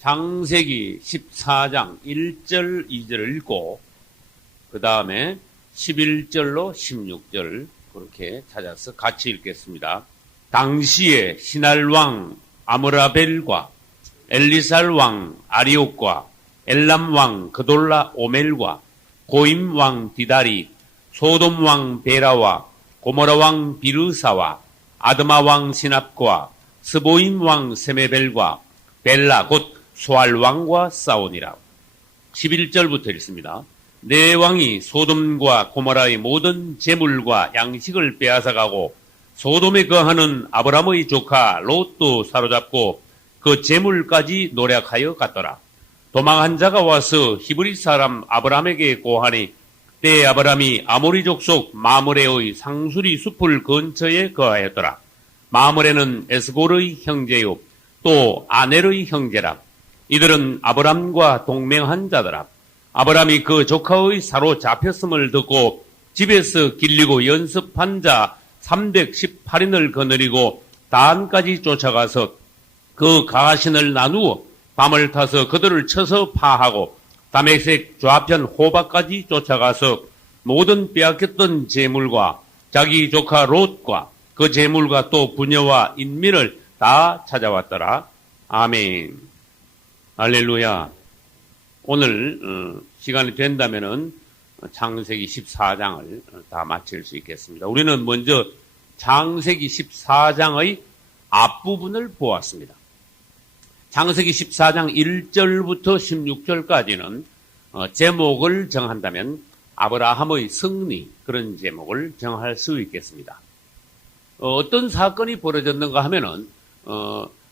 창세기 14장 1절, 2절을 읽고 그 다음에 11절로 16절 그렇게 찾아서 같이 읽겠습니다. 당시에 시날왕 아므라벨과 엘리살왕 아리옥과 엘람왕 그돌라 오멜과 고임왕 디다리 소돔왕 베라와 고모라왕 비르사와 아드마왕 시납과 스보임왕 세메벨과 벨라 곧 소알왕과 싸우니라. 11절부터 읽습니다. 네 왕이 소돔과 고모라의 모든 재물과 양식을 빼앗아가고 소돔에 거하는 아브람의 조카 롯도 사로잡고 그 재물까지 노략하여 갔더라. 도망한 자가 와서 히브리 사람 아브람에게 고하니 때에 아브람이 아모리 족속 마므레의 상수리 숲을 근처에 거하였더라. 마므레는 에스골의 형제요 또 아넬의 형제라. 이들은 아브람과 동맹한 자더라. 아브람이 그 조카의 사로잡혔음을 듣고 집에서 길리고 연습한 자 318인을 거느리고 단까지 쫓아가서 그 가신을 나누어 밤을 타서 그들을 쳐서 파하고 다메섹 좌편 호박까지 쫓아가서 모든 빼앗겼던 재물과 자기 조카 롯과 그 재물과 또 부녀와 인민을 다 찾아왔더라. 아멘. 할렐루야. 오늘 시간이 된다면은 창세기 14장을 다 마칠 수 있겠습니다. 우리는 먼저 창세기 14장의 앞부분을 보았습니다. 창세기 14장 1절부터 16절까지는 제목을 정한다면 아브라함의 승리 그런 제목을 정할 수 있겠습니다. 어떤 사건이 벌어졌는가 하면은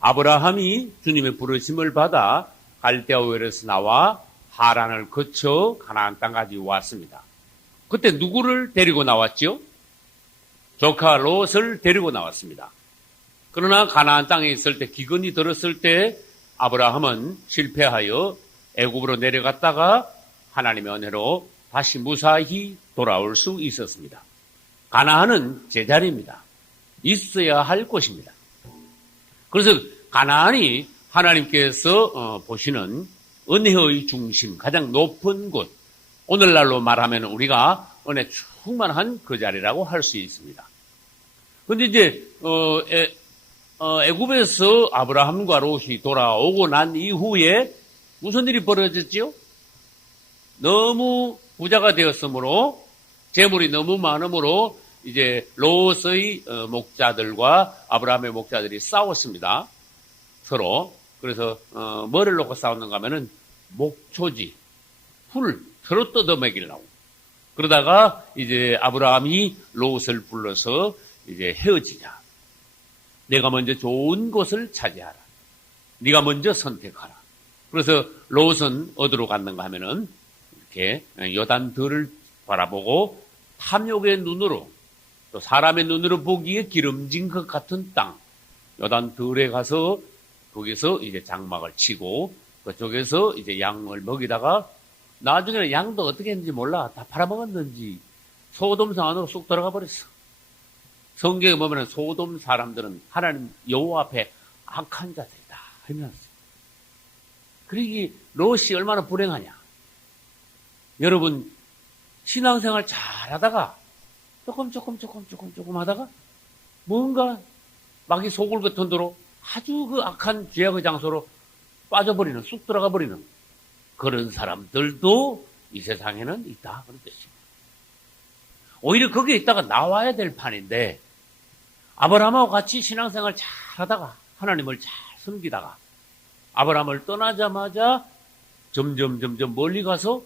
아브라함이 주님의 부르심을 받아 갈대아 우엘에서 나와 하란을 거쳐 가나안 땅까지 왔습니다. 그때 누구를 데리고 나왔죠? 조카 롯을 데리고 나왔습니다. 그러나 가나안 땅에 있을 때 기근이 들었을 때 아브라함은 실패하여 애굽으로 내려갔다가 하나님의 은혜로 다시 무사히 돌아올 수 있었습니다. 가나안은 제자리입니다. 있어야 할 곳입니다. 그래서 가나안이 하나님께서 보시는 은혜의 중심, 가장 높은 곳, 오늘날로 말하면 우리가 은혜 충만한 그 자리라고 할 수 있습니다. 그런데 이제 애굽에서 아브라함과 롯이 돌아오고 난 이후에 무슨 일이 벌어졌지요? 너무 부자가 되었으므로 재물이 너무 많으므로 이제 롯의 목자들과 아브라함의 목자들이 싸웠습니다. 서로. 그래서 뭐를 놓고 싸웠는가 하면은 목초지, 풀 서로 뜯어먹이려고. 그러다가 이제 아브라함이 롯을 불러서 이제 헤어지자. 내가 먼저 좋은 곳을 차지하라. 네가 먼저 선택하라. 그래서 롯은 어디로 갔는가 하면은 이렇게 요단들을 바라보고 탐욕의 눈으로 또 사람의 눈으로 보기에 기름진 것 같은 땅 요단들에 가서 거기서 이제 장막을 치고 그쪽에서 이제 양을 먹이다가 나중에는 양도 어떻게 했는지 몰라. 다 팔아먹었는지 소돔성 안으로 쑥 들어가 버렸어. 성경에 보면 소돔 사람들은 하나님 여호와 앞에 악한 자들이다 하면서. 그러기 롯이 얼마나 불행하냐. 여러분 신앙생활 잘하다가 조금 하다가 뭔가 마귀 속을 같은 대로 아주 그 악한 죄악의 장소로 빠져버리는, 쑥 들어가 버리는 그런 사람들도 이 세상에는 있다 그런 뜻입니다. 오히려 거기에 있다가 나와야 될 판인데 아브라함하고 같이 신앙생활 잘하다가 하나님을 잘 섬기다가 아브라함을 떠나자마자 점점 멀리 가서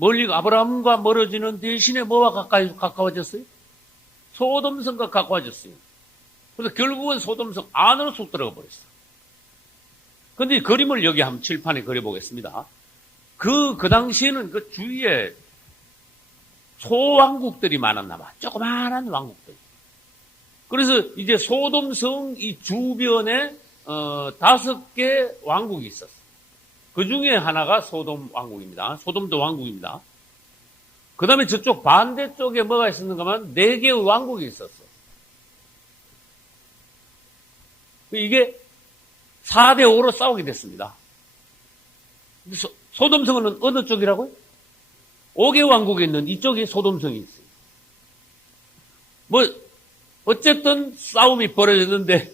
아브라함과 멀어지는 대신에 뭐와 가까워졌어요? 소돔성과 가까워졌어요. 그래서 결국은 소돔성 안으로 쑥 들어가 버렸어. 그런데 그림을 여기 한번 칠판에 그려보겠습니다. 그 당시에는 그 주위에 소왕국들이 많았나 봐. 조그마한 왕국들. 그래서 이제 소돔성 이 주변에 5개 왕국이 있었어. 그 중에 하나가 소돔 왕국입니다. 소돔도 왕국입니다. 그 다음에 저쪽 반대쪽에 뭐가 있었는가 하면 4개의 왕국이 있었어. 이게 4대5로 싸우게 됐습니다. 소돔성은 어느 쪽이라고요? 5개 왕국에 있는 이쪽에 소돔성이 있어요. 어쨌든 싸움이 벌어졌는데,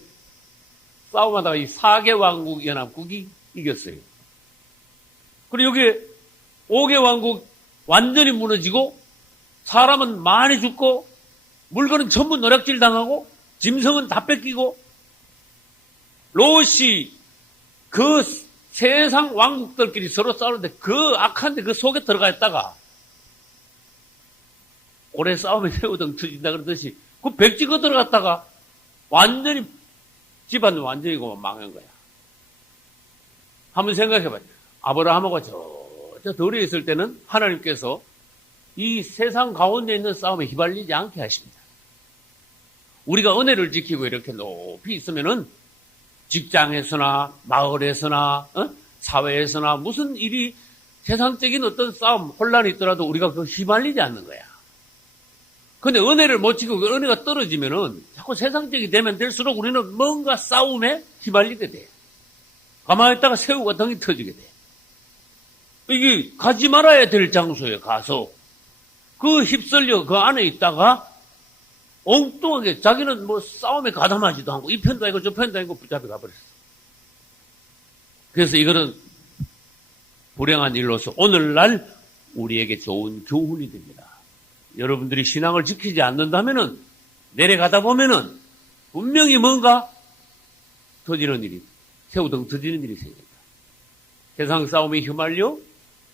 싸움하다가 이 4개 왕국 연합국이 이겼어요. 그리고 여기 5개 왕국 완전히 무너지고, 사람은 많이 죽고, 물건은 전부 노략질 당하고, 짐승은 다 뺏기고, 롯이 그 세상 왕국들끼리 서로 싸우는데 그 악한데 그 속에 들어가 있다가 오래 싸움에 새우등 터진다 그러듯이 그 백지거 들어갔다가 완전히 집안 완전히 망한 거야. 한번 생각해봐요. 아브라함하고 저 들에 있을 때는 하나님께서 이 세상 가운데 있는 싸움에 휘말리지 않게 하십니다. 우리가 은혜를 지키고 이렇게 높이 있으면은 직장에서나 마을에서나 사회에서나 무슨 일이 세상적인 어떤 싸움, 혼란이 있더라도 우리가 그걸 휘말리지 않는 거야. 근데 은혜를 못 지키고 그 은혜가 떨어지면은 자꾸 세상적이 되면 될수록 우리는 뭔가 싸움에 휘말리게 돼. 가만히 있다가 새우가 덩이 터지게 돼. 이게 가지 말아야 될 장소에 가서 그 휩쓸려 그 안에 있다가 엉뚱하게 자기는 뭐 싸움에 가담하지도 않고 이 편도 아니고 저 편도 아니고 붙잡혀 가버렸어. 그래서 이거는 불행한 일로서 오늘날 우리에게 좋은 교훈이 됩니다. 여러분들이 신앙을 지키지 않는다면은 내려가다 보면은 분명히 뭔가 터지는 일이, 새우등 터지는 일이 생깁니다. 세상 싸움에 휘말려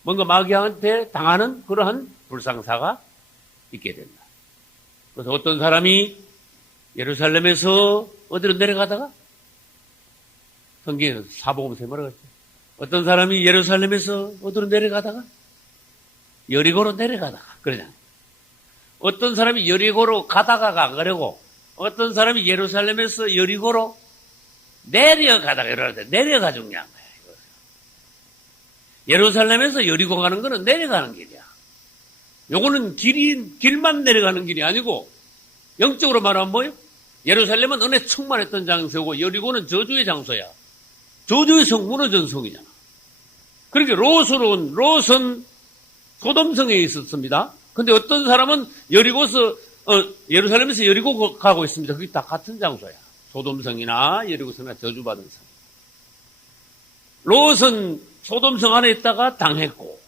뭔가 마귀한테 당하는 그러한 불상사가 있게 된다. 그래서 어떤 사람이 예루살렘에서 어디로 내려가다가 성경에서 사복음서에 뭐라고 했죠? 어떤 사람이 예루살렘에서 어디로 내려가다가 여리고로 내려가다가 그러잖아요. 어떤 사람이 여리고로 가다가가 안 가려고 어떤 사람이 예루살렘에서 여리고로 내려가다가 이럴 때 내려가 중요한 거야. 이거. 예루살렘에서 여리고 가는 거는 내려가는 길이야. 요거는 길만 내려가는 길이 아니고 영적으로 말하면 뭐예요? 예루살렘은 은혜 충만했던 장소고 여리고는 저주의 장소야. 저주의 성, 무너진 성이잖아. 그렇게 롯은 소돔성에 있었습니다. 근데 어떤 사람은 예루살렘에서 여리고 가고 있습니다. 그게 다 같은 장소야. 소돔성이나 여리고성이나 저주받은 성. 롯은 소돔성 안에 있다가 당했고,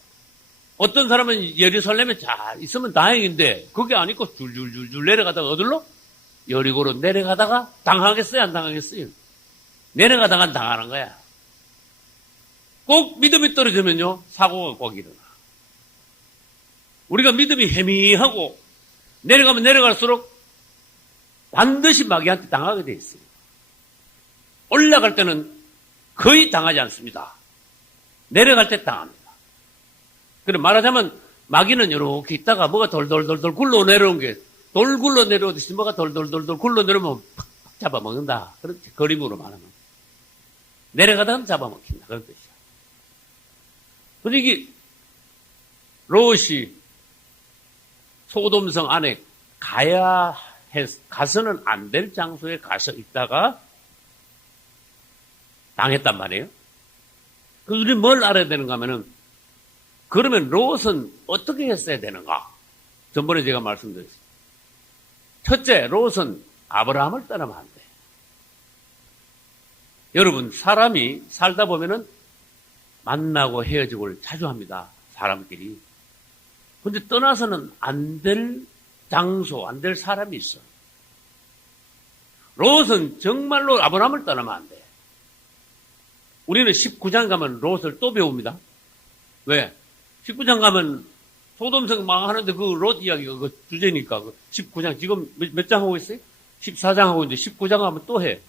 어떤 사람은 예루살렘에 잘 있으면 다행인데, 그게 아니고 줄줄줄줄 내려가다가 어디로? 여리고로 내려가다가 당하겠어요? 안 당하겠어요? 내려가다가 당하는 거야. 꼭 믿음이 떨어지면요, 사고가 꼭 일어나. 우리가 믿음이 해미하고 내려가면 내려갈수록 반드시 마귀한테 당하게 돼 있어요. 올라갈 때는 거의 당하지 않습니다. 내려갈 때 당합니다. 그래 말하자면 마귀는 이렇게 있다가 뭐가 돌돌돌돌 굴러 내려온 게 돌 굴러 내려오듯이 뭐가 돌돌돌돌 굴러 내려오면 팍팍 잡아먹는다. 그렇지. 그림으로 말하면. 내려가다가 잡아먹힌다. 그런 뜻이야. 근데 이게 롯이 소돔성 안에 가서는 안 될 장소에 가서 있다가 당했단 말이에요. 그래서 우리 뭘 알아야 되는가 하면은 그러면 롯은 어떻게 했어야 되는가? 전번에 제가 말씀드렸습니다. 첫째, 롯은 아브라함을 떠나면 안 돼. 여러분, 사람이 살다 보면은 만나고 헤어지고를 자주 합니다. 사람끼리. 근데 떠나서는 안 될 장소, 안 될 사람이 있어. 롯은 정말로 아브라함을 떠나면 안 돼. 우리는 19장 가면 롯을 또 배웁니다. 왜? 19장 가면 소돔성 망하는데 그 롯 이야기가 그 주제니까. 19장, 지금 몇 장 하고 있어요? 14장 하고 있는데 19장 하면 또 해.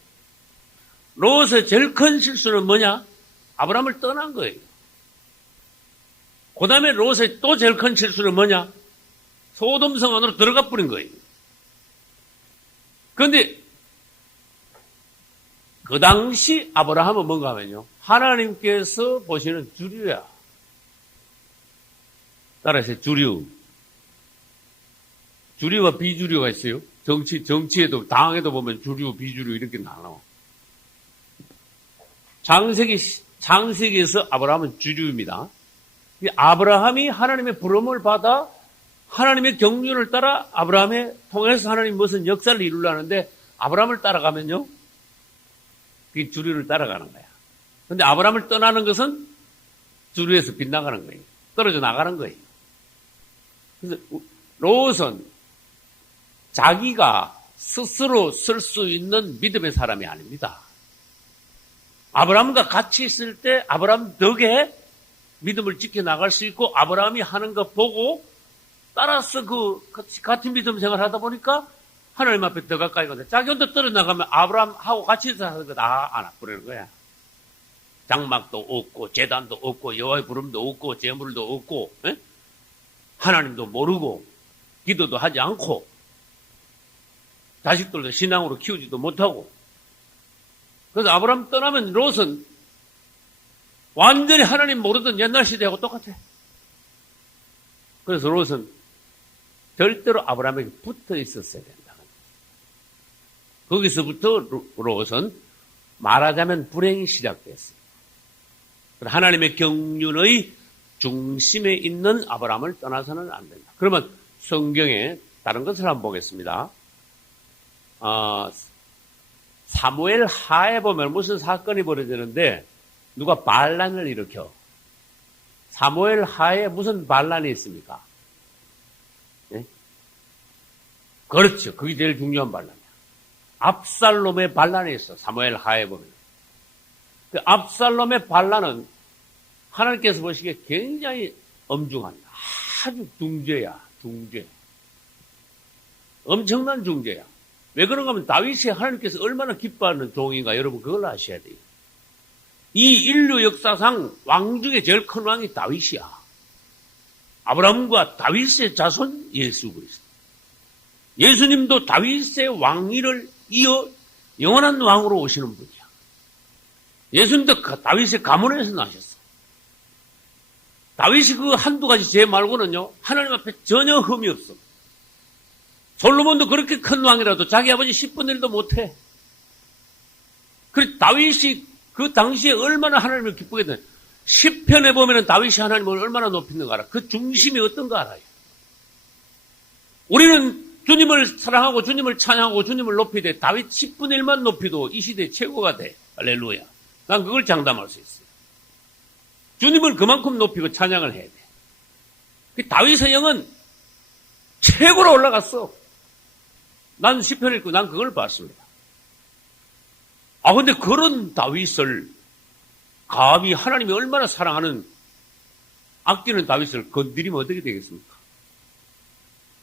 롯의 제일 큰 실수는 뭐냐? 아브라함을 떠난 거예요. 그 다음에 롯의 또 제일 큰 실수는 뭐냐? 소돔성 안으로 들어가 버린 거예요. 그런데 그 당시 아브라함은 뭔가 하면요. 하나님께서 보시는 주류야. 따라서 주류. 주류와 비주류가 있어요. 정치에도, 당에도 보면 주류, 비주류 이렇게 나눠. 창세기 창세기에서 아브라함은 주류입니다. 아브라함이 하나님의 부름을 받아 하나님의 경륜을 따라 아브라함의 통해서 하나님 무슨 역사를 이루려는데 아브라함을 따라가면요. 그게 주류를 따라가는 거야. 근데 아브라함을 떠나는 것은 주류에서 빗나가는 거예요. 떨어져 나가는 거예요. 그래서 롯은 자기가 스스로 쓸 수 있는 믿음의 사람이 아닙니다. 아브라함과 같이 있을 때 아브라함 덕에 믿음을 지켜나갈 수 있고 아브라함이 하는 거 보고 따라서 같은 믿음 생활하다 보니까 하나님 앞에 더 가까이 가서 자기 혼자 떨어나가면 아브라함하고 같이 있어서 하는 거 다 안 부르는 거야. 장막도 없고 제단도 없고 여호와의 부름도 없고 제물도 없고 에? 하나님도 모르고 기도도 하지 않고 자식들도 신앙으로 키우지도 못하고 그래서 아브라함 떠나면 롯은 완전히 하나님 모르던 옛날 시대하고 똑같아. 그래서 롯은 절대로 아브라함에게 붙어 있었어야 된다. 거기서부터 롯은 말하자면 불행이 시작됐어요. 하나님의 경륜의 중심에 있는 아브라함을 떠나서는 안 된다. 그러면 성경에 다른 것을 한번 보겠습니다. 사무엘 하에 보면 무슨 사건이 벌어지는데 누가 반란을 일으켜. 사무엘 하에 무슨 반란이 있습니까? 네? 그렇죠. 그게 제일 중요한 반란이야. 압살롬의 반란이 있어. 사무엘 하에 보면. 그 압살롬의 반란은 하나님께서 보시기에 굉장히 엄중한 아주 둥죄야. 둥죄. 엄청난 둥죄야. 왜 그런가 하면 다윗이 하나님께서 얼마나 기뻐하는 종인가 여러분 그걸 아셔야 돼요. 이 인류 역사상 왕 중에 제일 큰 왕이 다윗이야. 아브라함과 다윗의 자손 예수 그리스도. 예수님도 다윗의 왕위를 이어 영원한 왕으로 오시는 분이야. 예수님도 다윗의 가문에서 나셨어. 다윗이 그 한두 가지 죄 말고는요 하나님 앞에 전혀 흠이 없어. 솔로몬도 그렇게 큰 왕이라도 자기 아버지 10분의 1도 못해. 그래 다윗이 그 당시에 얼마나 하나님을 기쁘게 했는데 10편에 보면 다윗이 하나님을 얼마나 높이는가 알아. 그 중심이 어떤가 알아요. 우리는 주님을 사랑하고 주님을 찬양하고 주님을 높이되 다윗 10분의 1만 높이도 이 시대 최고가 돼. 할렐루야. 난 그걸 장담할 수 있어요. 주님을 그만큼 높이고 찬양을 해야 돼. 그 다윗의 영은 최고로 올라갔어. 난 시편 읽고 난 그걸 봤습니다. 근데 그런 다윗을 감히 하나님이 얼마나 사랑하는 아끼는 다윗을 건드리면 어떻게 되겠습니까?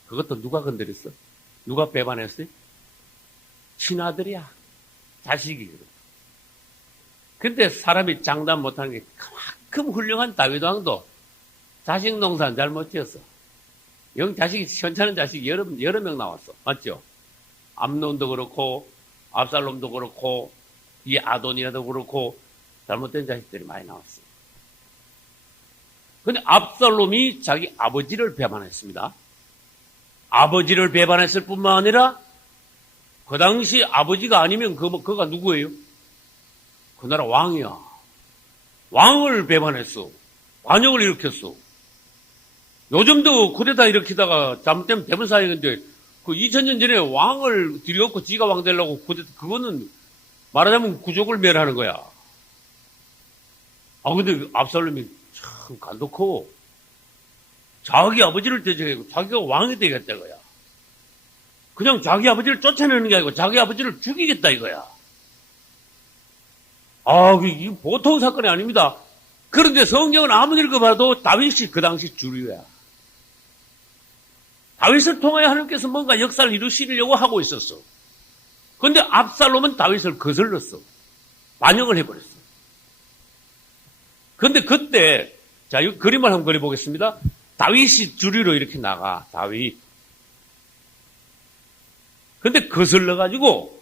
그것도 누가 건드렸어? 누가 배반했어요? 친아들이야. 자식이거든. 근데 사람이 장담 못하는 게 그만큼 훌륭한 다윗 왕도 자식 농사는 잘 못 지었어. 영 자식이 현찮은 자식이 여러 명 나왔어. 맞죠? 암논도 그렇고 압살롬도 그렇고 이 아도니아도 그렇고 잘못된 자식들이 많이 나왔어요. 근데 압살롬이 자기 아버지를 배반했습니다. 아버지를 배반했을 뿐만 아니라 그 당시 아버지가 아니면 그가 누구예요? 그 나라 왕이야. 왕을 배반했어. 관역을 일으켰어. 요즘도 쿠데타 일으키다가 잘못되면 대문사역인데 그 2000년 전에 왕을 들여놓고 지가 왕 되려고 쿠데타 그거는 말하자면 구족을 멸하는 거야. 근데 압살롬이 참 간독하고 자기 아버지를 대적하고 자기가 왕이 되겠다 이거야. 그냥 자기 아버지를 쫓아내는 게 아니고 자기 아버지를 죽이겠다 이거야. 이게 보통 사건이 아닙니다. 그런데 성경은 아무리 읽어봐도 다윗이 그 당시 주류야. 다윗을 통하여 하나님께서 뭔가 역사를 이루시려고 하고 있었어. 그런데 압살롬은 다윗을 거슬렀어. 반역을 해버렸어. 그런데 그때 자, 이 그림을 한번 그려보겠습니다. 다윗이 주류로 이렇게 나가. 다윗. 근데 거슬러가지고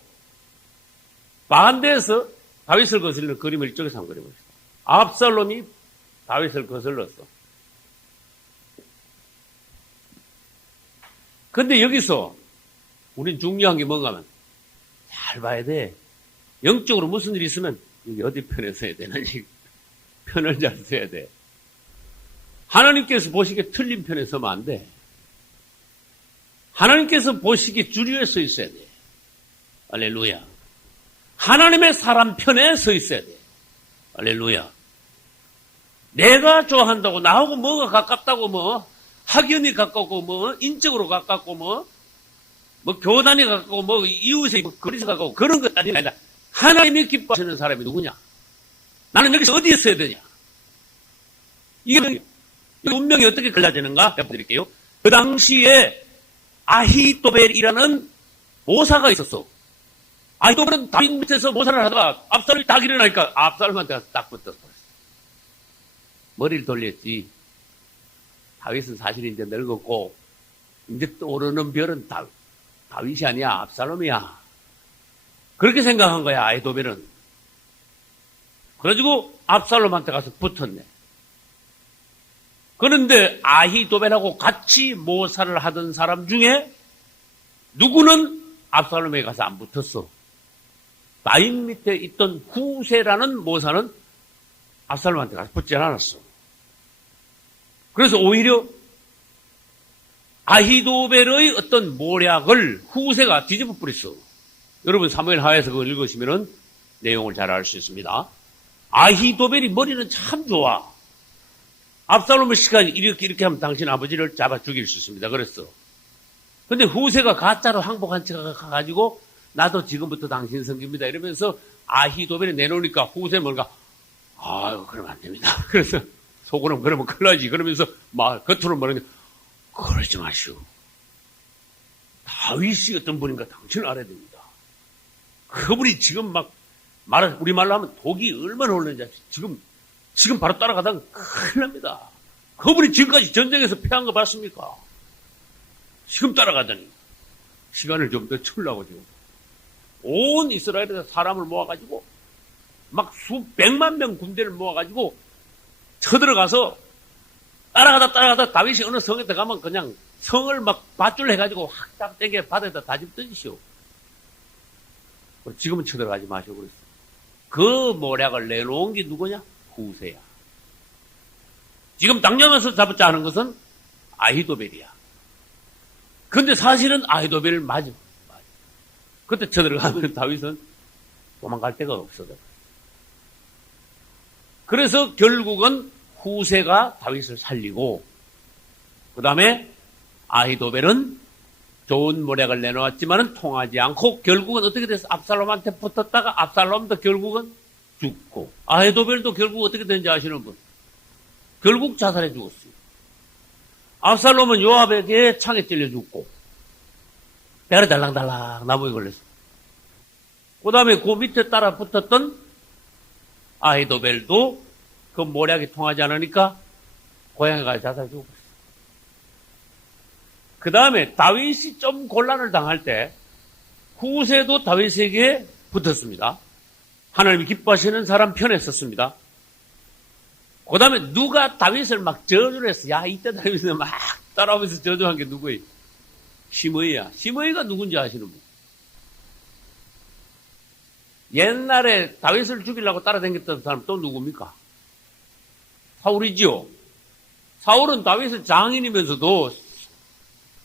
반대에서 다윗을 거슬리는 그림을 이쪽에서 한번 그려보겠습니다. 압살롬이 다윗을 거슬렀어. 근데 여기서 우린 중요한 게 뭔가 하면 잘 봐야 돼. 영적으로 무슨 일이 있으면 여기 어디 편에 서야 되는지 편을 잘 써야 돼. 하나님께서 보시기에 틀린 편에 서면 안 돼. 하나님께서 보시기에 주류에 서 있어야 돼. 할렐루야. 하나님의 사람 편에 서 있어야 돼. 할렐루야. 내가 좋아한다고 나하고 뭐가 가깝다고 뭐 학연이 가깝고 뭐 인적으로 가깝고 뭐 교단이 가깝고 뭐 이웃이 거리서 가깝고 그런 것 아니라 하나님이 기뻐하시는 사람이 누구냐? 나는 여기서 어디에 서야 되냐? 이게 운명이 어떻게 갈라지는가? 해드릴게요. 그 당시에 아히도벨이라는 모사가 있었어. 아히도벨은 다윗 밑에서 모사를 하다가 압살롬이 딱 일어나니까 압살롬한테 가서 딱 붙었어. 머리를 돌렸지. 다윗은 사실 이제 늙었고 이제 떠오르는 별은 다윗이 아니야. 압살롬이야. 그렇게 생각한 거야. 아히도벨은. 그래가지고 압살롬한테 가서 붙었네. 그런데 아히도벨하고 같이 모사를 하던 사람 중에 누구는 압살롬에 가서 안 붙었어. 다윗 밑에 있던 후세라는 모사는 압살롬한테 가서 붙지 않았어. 그래서 오히려 아히도벨의 어떤 모략을 후세가 뒤집어 버렸어. 여러분 사무엘 하에서 그걸 읽으시면 내용을 잘 알 수 있습니다. 아히도벨이 머리는 참 좋아. 압살롬의 시간이 이렇게 하면 당신 아버지를 잡아 죽일 수 있습니다. 그랬어. 근데 후세가 가짜로 항복한 척 가가지고 나도 지금부터 당신 섬깁니다. 이러면서 아히도벨이 내놓으니까 후세 뭔가 아유 그러면 안 됩니다. 그래서 속으로는 그러면 큰일 나지. 그러면서 막 겉으로 말하는 그러지 마시오. 다윗이 어떤 분인가 당신은 알아야 됩니다. 그분이 지금 막 우리말로 하면 독이 얼마나 올랐는지 지금 바로 따라가다가 큰일 납니다. 그분이 지금까지 전쟁에서 패한 거 봤습니까? 지금 따라가더니 시간을 좀 더 채우려고 지금 온 이스라엘에서 사람을 모아가지고 막 수백만 명 군대를 모아가지고 쳐들어가서 따라가다 다윗이 어느 성에 들어가면 그냥 성을 막 밧줄 해가지고 확딱 땡겨 바다에다 다집 던지시오. 지금은 쳐들어가지 마시오 그랬어. 그 모략을 내놓은 게 누구냐? 후세야. 지금 당장에서 잡았자 하는 것은 아히도벨이야. 근데 사실은 아히도벨 맞아. 그때 쳐들어가면 다윗은 도망갈 데가 없어져. 그래서 결국은 후세가 다윗을 살리고 그 다음에 아히도벨은 좋은 모략을 내놓았지만 통하지 않고 결국은 어떻게 됐어? 압살롬한테 붙었다가 압살롬도 결국은 죽고 아히도벨도 결국 어떻게 된지 아시는 분? 결국 자살해 죽었어요. 압살롬은 요압에게 창에 찔려 죽고 배가 달랑달랑 나무에 걸렸어. 그 다음에 그 밑에 따라 붙었던 아히도벨도 그 모략이 통하지 않으니까 고향에 가서 자살해 죽었어. 그 다음에 다윗이 좀 곤란을 당할 때 후세도 다윗에게 붙었습니다. 하나님이 기뻐하시는 사람 편에 섰습니다. 그 다음에 누가 다윗을 막 저주를 했어. 야, 이때 다윗을 막 따라오면서 저주한 게 누구예요? 시므이야. 시므이가 누군지 아시는 분? 옛날에 다윗을 죽이려고 따라다녔던 사람 또 누굽니까? 사울이지요. 사울은 다윗의 장인이면서도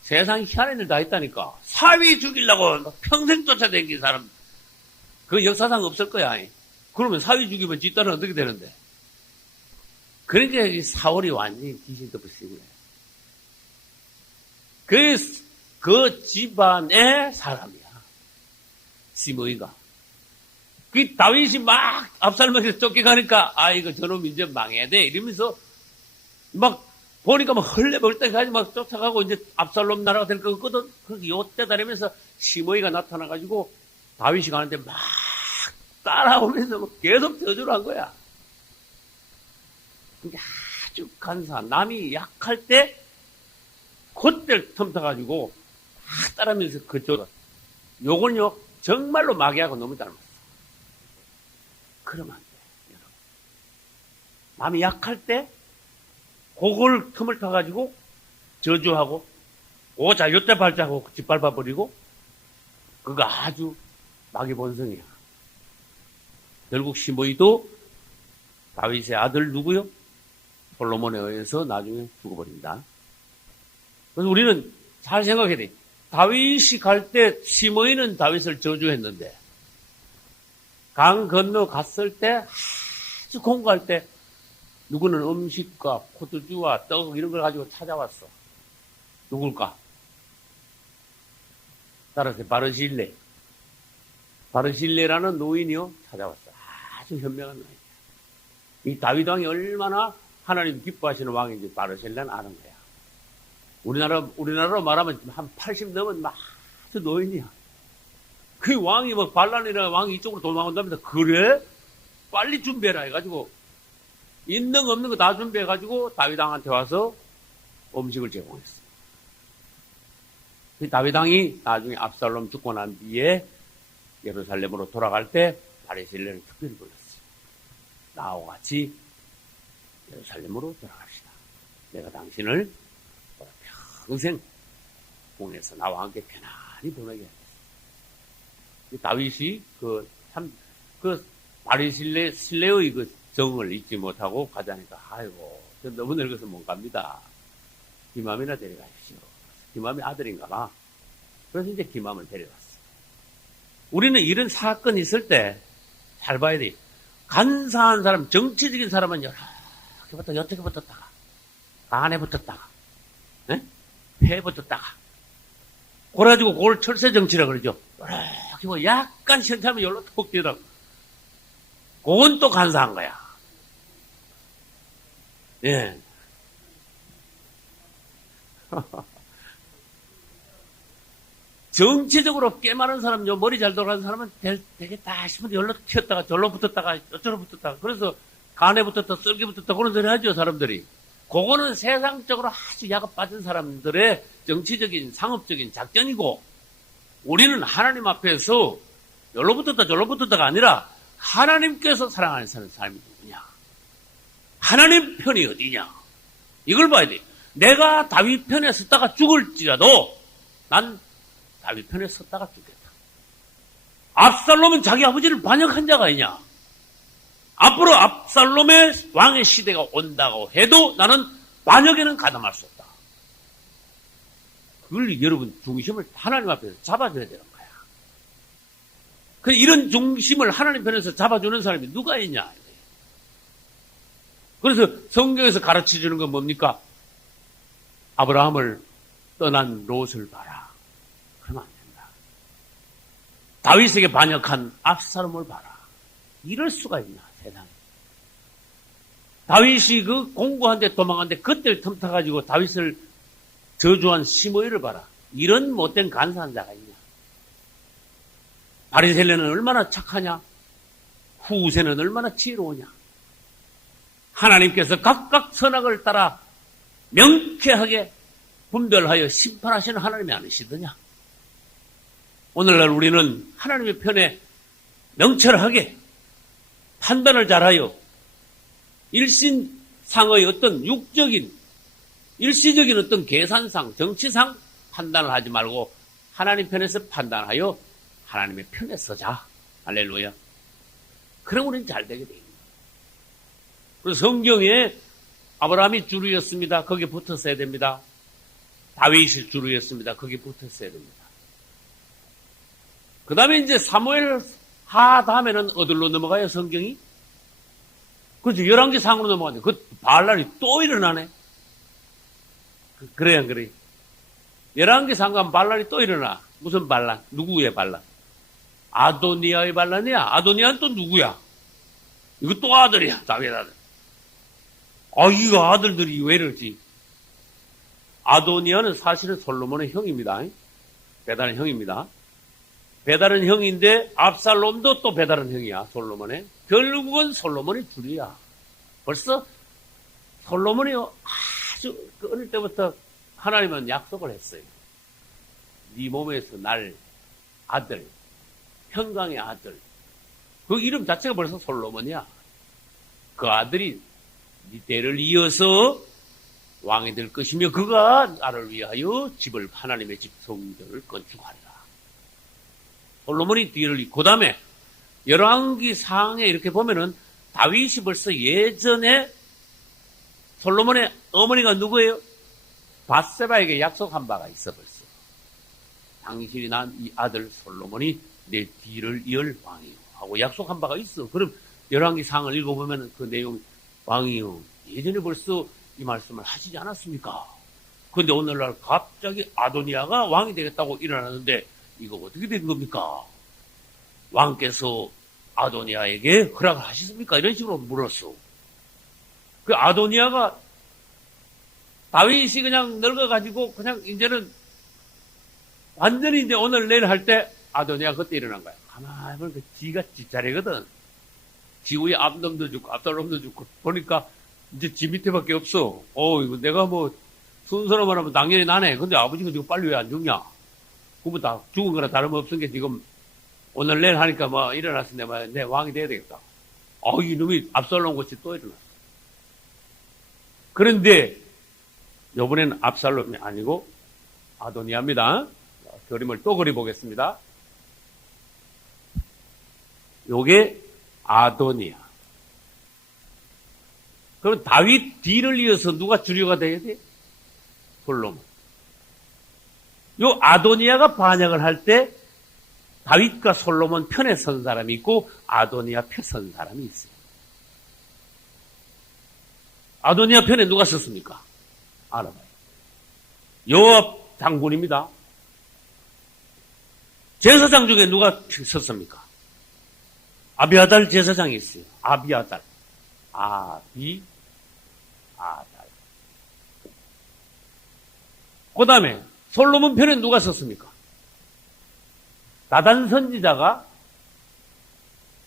세상 희한한 일 다 했다니까. 사위 죽이려고 평생 쫓아다닌 사람 그 역사상 없을 거야. 그러면 사위 죽이면 뒷딸은 어떻게 되는데? 그러니까 이 사울이 완전히 귀신 덮으신 거야. 그 집안의 사람이야. 시므이가. 그 다윗이 막 압살롬에서 쫓겨가니까 이거 저놈 이제 망해야 돼 이러면서 막 보니까 막 헐레벌떡하지 막 쫓아가고 이제 압살롬 나라가 될 거 같거든. 그렇게 요때 다니면서 시므이가 나타나가지고 다윗이 가는데 막 따라오면서 막 계속 저주를 한 거야. 그게 아주 간사한 남이 약할 때 그때를 틈타가지고 막 따라면서 그 저주. 요건요 정말로 마귀하고 너무 닮았어. 그러면 안 돼, 여러분. 남이 약할 때 그걸 틈을 타가지고 저주하고 오자 요때 발자하고 짓밟아버리고 그거 아주 마귀 본성이야. 결국 시므이도 다윗의 아들 누구요? 솔로몬에 의해서 나중에 죽어버립니다. 그래서 우리는 잘 생각해야 돼. 다윗이 갈 때 시므이는 다윗을 저주했는데 강 건너 갔을 때 아주 공부할 때 누구는 음식과 포도주와 떡 이런 걸 가지고 찾아왔어. 누굴까? 따라서 바르실레. 바르실레라는 노인이요 찾아왔어. 아주 현명한 노인. 이 다윗 왕이 얼마나 하나님 기뻐하시는 왕인지 바르실레는 아는 거야. 우리나라로 말하면 한 80 넘은 아주 노인이야. 그 왕이 뭐 반란이나 왕이 이쪽으로 도망온다면서 그래? 빨리 준비해라 해가지고 있는 거 없는 거 다 준비해가지고 다윗 왕한테 와서 음식을 제공했어. 그 다윗 왕이 나중에 압살롬 죽고 난 뒤에 예루살렘으로 돌아갈 때 바르실레를 특별히 불렀어. 나와 같이 예루살렘으로 돌아갑시다. 내가 당신을 평생 공에서 나와 함께 편안히 보내게 했어. 다윗이 바르실레의 그 정을 잊지 못하고 가자니까 아이고 저 너무 늙어서 못 갑니다. 기맘이나 데려가십시오. 기맘이 아들인가 봐. 그래서 이제 기맘을 데려갔어. 우리는 이런 사건이 있을 때 잘 봐야 돼. 간사한 사람, 정치적인 사람은 이렇게 붙어, 여쪽에 붙었다가, 간에 붙었다가, 네? 폐에 붙었다가, 그래가지고 그걸 철새 정치라 그러죠. 이렇게 뭐 약간 시원찮으면 열로 톡 뛰더라고. 그건 또 간사한 거야. 예. 정치적으로 꽤 많은 사람, 머리 잘 돌아가는 사람은 되겠다 싶은데 열로 튀었다가 절로 붙었다가 저쪽으로 붙었다가 그래서 간에 붙었다 썰기 붙었다 그런 소리 하죠 사람들이. 그거는 세상적으로 아주 약간 빠진 사람들의 정치적인 상업적인 작전이고 우리는 하나님 앞에서 열로 붙었다 절로 붙었다가 아니라 하나님께서 사랑하는 사람이 누구냐, 하나님 편이 어디냐, 이걸 봐야 돼. 내가 다윗 편에 섰다가 죽을지라도 난 다윗 편에 섰다가 죽겠다. 압살롬은 자기 아버지를 반역한 자가 아니냐. 앞으로 압살롬의 왕의 시대가 온다고 해도 나는 반역에는 가담할 수 없다. 그걸 여러분 중심을 하나님 앞에서 잡아줘야 되는 거야. 이런 중심을 하나님 편에서 잡아주는 사람이 누가 있냐. 그래서 성경에서 가르쳐주는 건 뭡니까? 아브라함을 떠난 롯을 봐라. 그러면 안 된다. 다윗에게 반역한 압살롬을 봐라. 이럴 수가 있나 세상에. 다윗이 그 공고한데 도망한데 그때를 틈타가지고 다윗을 저주한 시므이를 봐라. 이런 못된 간사한 자가 있냐. 바리새인은 얼마나 착하냐. 후세는 얼마나 지혜로우냐. 하나님께서 각각 선악을 따라 명쾌하게 분별하여 심판하시는 하나님이 아니시더냐. 오늘날 우리는 하나님의 편에 명철하게 판단을 잘하여 일신상의 어떤 육적인 일시적인 어떤 계산상 정치상 판단을 하지 말고 하나님 편에서 판단하여 하나님의 편에 서자. 할렐루야. 그럼 우리는 잘 되게 됩니다. 그래서 성경에 아브라함이 주루였습니다. 거기에 붙었어야 됩니다. 다윗이 주루였습니다. 거기에 붙었어야 됩니다. 그 다음에 이제 사무엘 하 다음에는 어디로 넘어가요, 성경이? 그렇죠. 11개 상으로 넘어가는데, 그 반란이 또 일어나네? 그래야 안 그래? 11개 상 가면 반란이 또 일어나. 무슨 반란? 누구의 반란? 아도니아의 반란이야. 아도니아는 또 누구야? 이거 또 아들이야. 다윗 아들. 이거 아들들이 왜 이러지? 아도니아는 사실은 솔로몬의 형입니다. 배다른 형입니다. 배다른 형인데 압살롬도 또 배다른 형이야. 솔로몬의. 결국은 솔로몬이 줄이야. 벌써 솔로몬이 아주 어릴 때부터 하나님은 약속을 했어요. 네 몸에서 날 아들, 평강의 아들. 그 이름 자체가 벌써 솔로몬이야. 그 아들이 네 대를 이어서 왕이 될 것이며 그가 나를 위하여 집을 하나님의 집 성전을 건축하리라. 솔로몬이 뒤를 잇고, 그 다음에 열왕기 상에 이렇게 보면은 다윗이 벌써 예전에 솔로몬의 어머니가 누구예요? 밧세바에게 약속한 바가 있어 벌써. 당신이 난 이 아들 솔로몬이 내 뒤를 이을 왕이요 하고 약속한 바가 있어. 그럼 열왕기 상을 읽어보면 그 내용 왕이요 예전에 벌써 이 말씀을 하시지 않았습니까? 그런데 오늘날 갑자기 아도니아가 왕이 되겠다고 일어나는데 이거 어떻게 된 겁니까? 왕께서 아도니아에게 허락을 하셨습니까? 이런 식으로 물었어. 그 아도니아가 다윗이 그냥 늙어가지고 그냥 이제는 완전히 이제 오늘 내일 할 때 아도니아가 그때 일어난 거야. 가만히 보니까 지가 지잘이거든. 지 위에 암놈도 죽고 앞달놈도 죽고 보니까 이제 지 밑에밖에 없어. 이거 내가 뭐 순서로 말하면 당연히 나네. 근데 아버지가 지금 빨리 왜 안 죽냐? 그러면 다 죽은 거나 다름없은 게 지금 오늘 내일 하니까 뭐 일어났으니 내 왕이 돼야 되겠다. 이놈이 압살롬 같이 또 일어났어. 그런데 이번에는 압살롬이 아니고 아도니아입니다. 그림을 또 그려보겠습니다. 요게 아도니아. 그럼 다윗 뒤를 이어서 누가 주류가 돼야 돼? 솔로몬. 요 아도니아가 반역을 할 때 다윗과 솔로몬 편에 선 사람이 있고 아도니아 편에 선 사람이 있어요. 아도니아 편에 누가 섰습니까? 알아봐요. 요압 장군입니다. 제사장 중에 누가 섰습니까? 아비아달 제사장이 있어요. 아비아달. 그 다음에 솔로몬 편에 누가 섰습니까? 나단 선지자가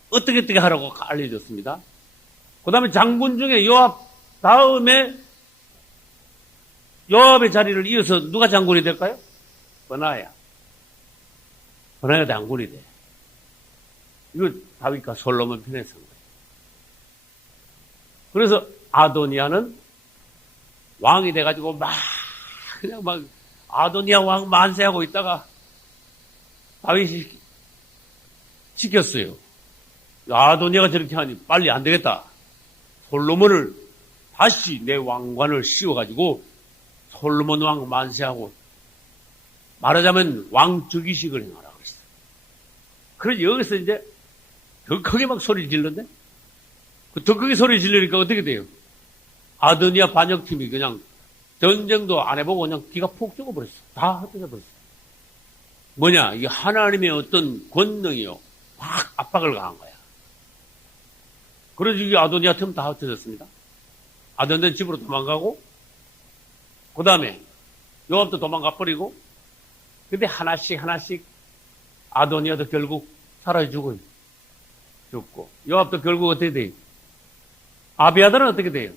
어떻게 하라고 알려줬습니다. 그 다음에 장군 중에 요압 다음에 요압의 자리를 이어서 누가 장군이 될까요? 버나야. 버나야 장군이 돼. 이거 다윗과 솔로몬 편에 선 거예요. 그래서 아도니아는 왕이 돼가지고 그냥 아도니아 왕 만세하고 있다가 다윗이 지켰어요. 아도니아가 저렇게 하니 빨리 안 되겠다. 솔로몬을 다시 내 왕관을 씌워가지고 솔로몬 왕 만세하고 말하자면 왕 즉위식을 행하라고 그랬어요. 그래서 여기서 이제 더 크게 막 소리 질렀네? 더 크게 소리 질르니까 어떻게 돼요? 아도니아 반역팀이 그냥 전쟁도 안 해보고 그냥 기가 푹 죽어버렸어. 다 흩어져 버렸어. 뭐냐? 이게 하나님의 어떤 권능이요. 확 압박을 가한 거야. 그래서 이게 아도니아 틈 다 흩어졌습니다. 아도니아 집으로 도망가고, 그 다음에 요압도 도망가 버리고, 근데 하나씩 아도니아도 결국 사라져 죽어요. 죽고. 요압도 결국 어떻게 돼요? 아비아달은 어떻게 돼요?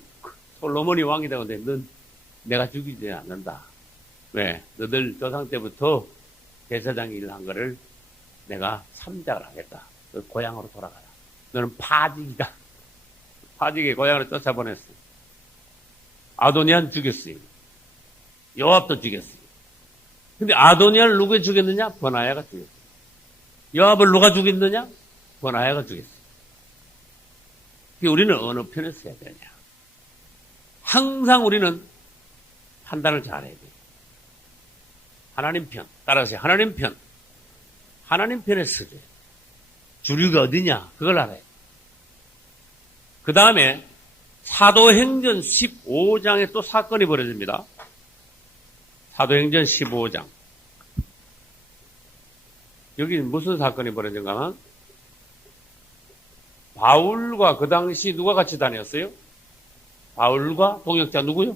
솔로몬이 왕이 되는데 넌 내가 죽이지 않는다. 왜? 너들 조상 때부터 제사장 일을 한 거를 내가 참작을 하겠다. 너 고향으로 돌아가라. 너는 파직이다. 파직에 고향으로 쫓아보냈어. 아도니아는 죽였어요. 요압도 죽였어요. 근데 아도니아를 누가 죽였느냐? 버나야가 죽였어요. 요압을 누가 죽였느냐? 버나야가 죽였어요. 우리는 어느 편에 서야 되냐? 항상 우리는 판단을 잘해야 돼요. 하나님 편, 따라서 하나님 편. 하나님 편에 서죠. 주류가 어디냐? 그걸 알아야 돼요. 그 다음에 사도행전 15장에 또 사건이 벌어집니다. 사도행전 15장. 여기 무슨 사건이 벌어진가 하면 바울과 그 당시 누가 같이 다녔어요? 바울과 동역자 누구요?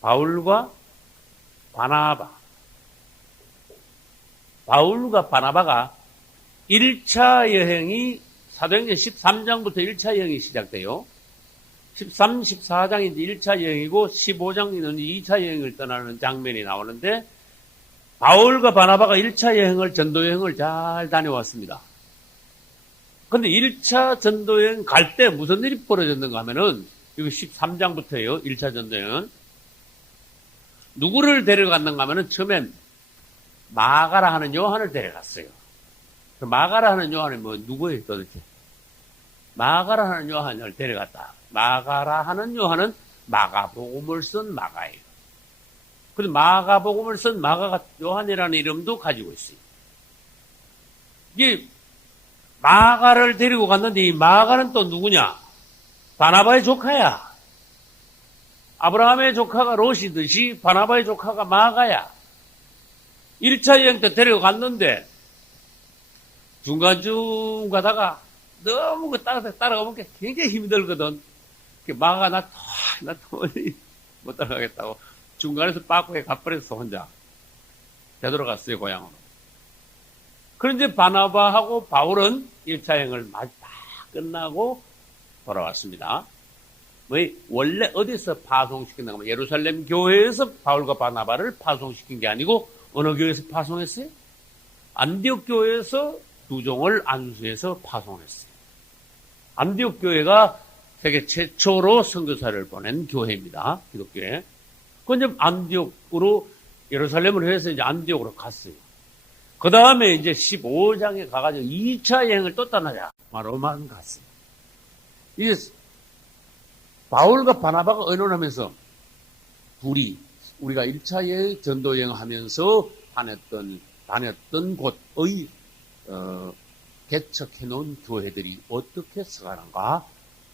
바울과 바나바. 바울과 바나바가 1차 여행이 사도행전 13장부터 1차 여행이 시작돼요. 13, 14장이 이제 1차 여행이고 15장은 2차 여행을 떠나는 장면이 나오는데 바울과 바나바가 1차 여행을 전도 여행을 잘 다녀왔습니다. 근데 1차 전도여행 갈 때 무슨 일이 벌어졌는가 하면은 여기 13장부터예요. 1차 전도여행은 누구를 데려갔는가 하면은 처음엔 마가라 하는 요한을 데려갔어요. 그 마가라 하는 요한이 뭐 누구예요 도대체? 마가라 하는 요한을 데려갔다. 마가라 하는 요한은 마가복음을 쓴 마가예요. 그래서 마가복음을 쓴 마가가 요한이라는 이름도 가지고 있어요. 이게 마가를 데리고 갔는데 이 마가는 또 누구냐? 바나바의 조카야. 아브라함의 조카가 롯이듯이 바나바의 조카가 마가야. 1차 여행 때 데리고 갔는데 중간중 가다가 너무 그 따라가면 굉장히 힘들거든. 마가가 나 도저히 못 따라가겠다고 중간에서 빠꾸에 가버렸어 혼자. 되돌아갔어요 고향으로. 그런데 바나바하고 바울은 1차 여행을 다 끝나고 돌아왔습니다. 원래 어디서 파송시켰나 하면 예루살렘 교회에서 바울과 바나바를 파송시킨 게 아니고 어느 교회에서 파송했어요? 안디옥 교회에서 두 종을 안수해서 파송했어요. 안디옥 교회가 세계 최초로 선교사를 보낸 교회입니다. 기독교회. 그건 안디옥으로 예루살렘을 해서 이제 안디옥으로 갔어요. 그 다음에 이제 15장에 가가지고 2차 여행을 또 떠나자. 로마만 갔어요. 이게 바울과 바나바가 의논하면서 둘이 우리가 1차 여행 전도 여행하면서 다녔던 곳의 개척해 놓은 교회들이 어떻게 서가는가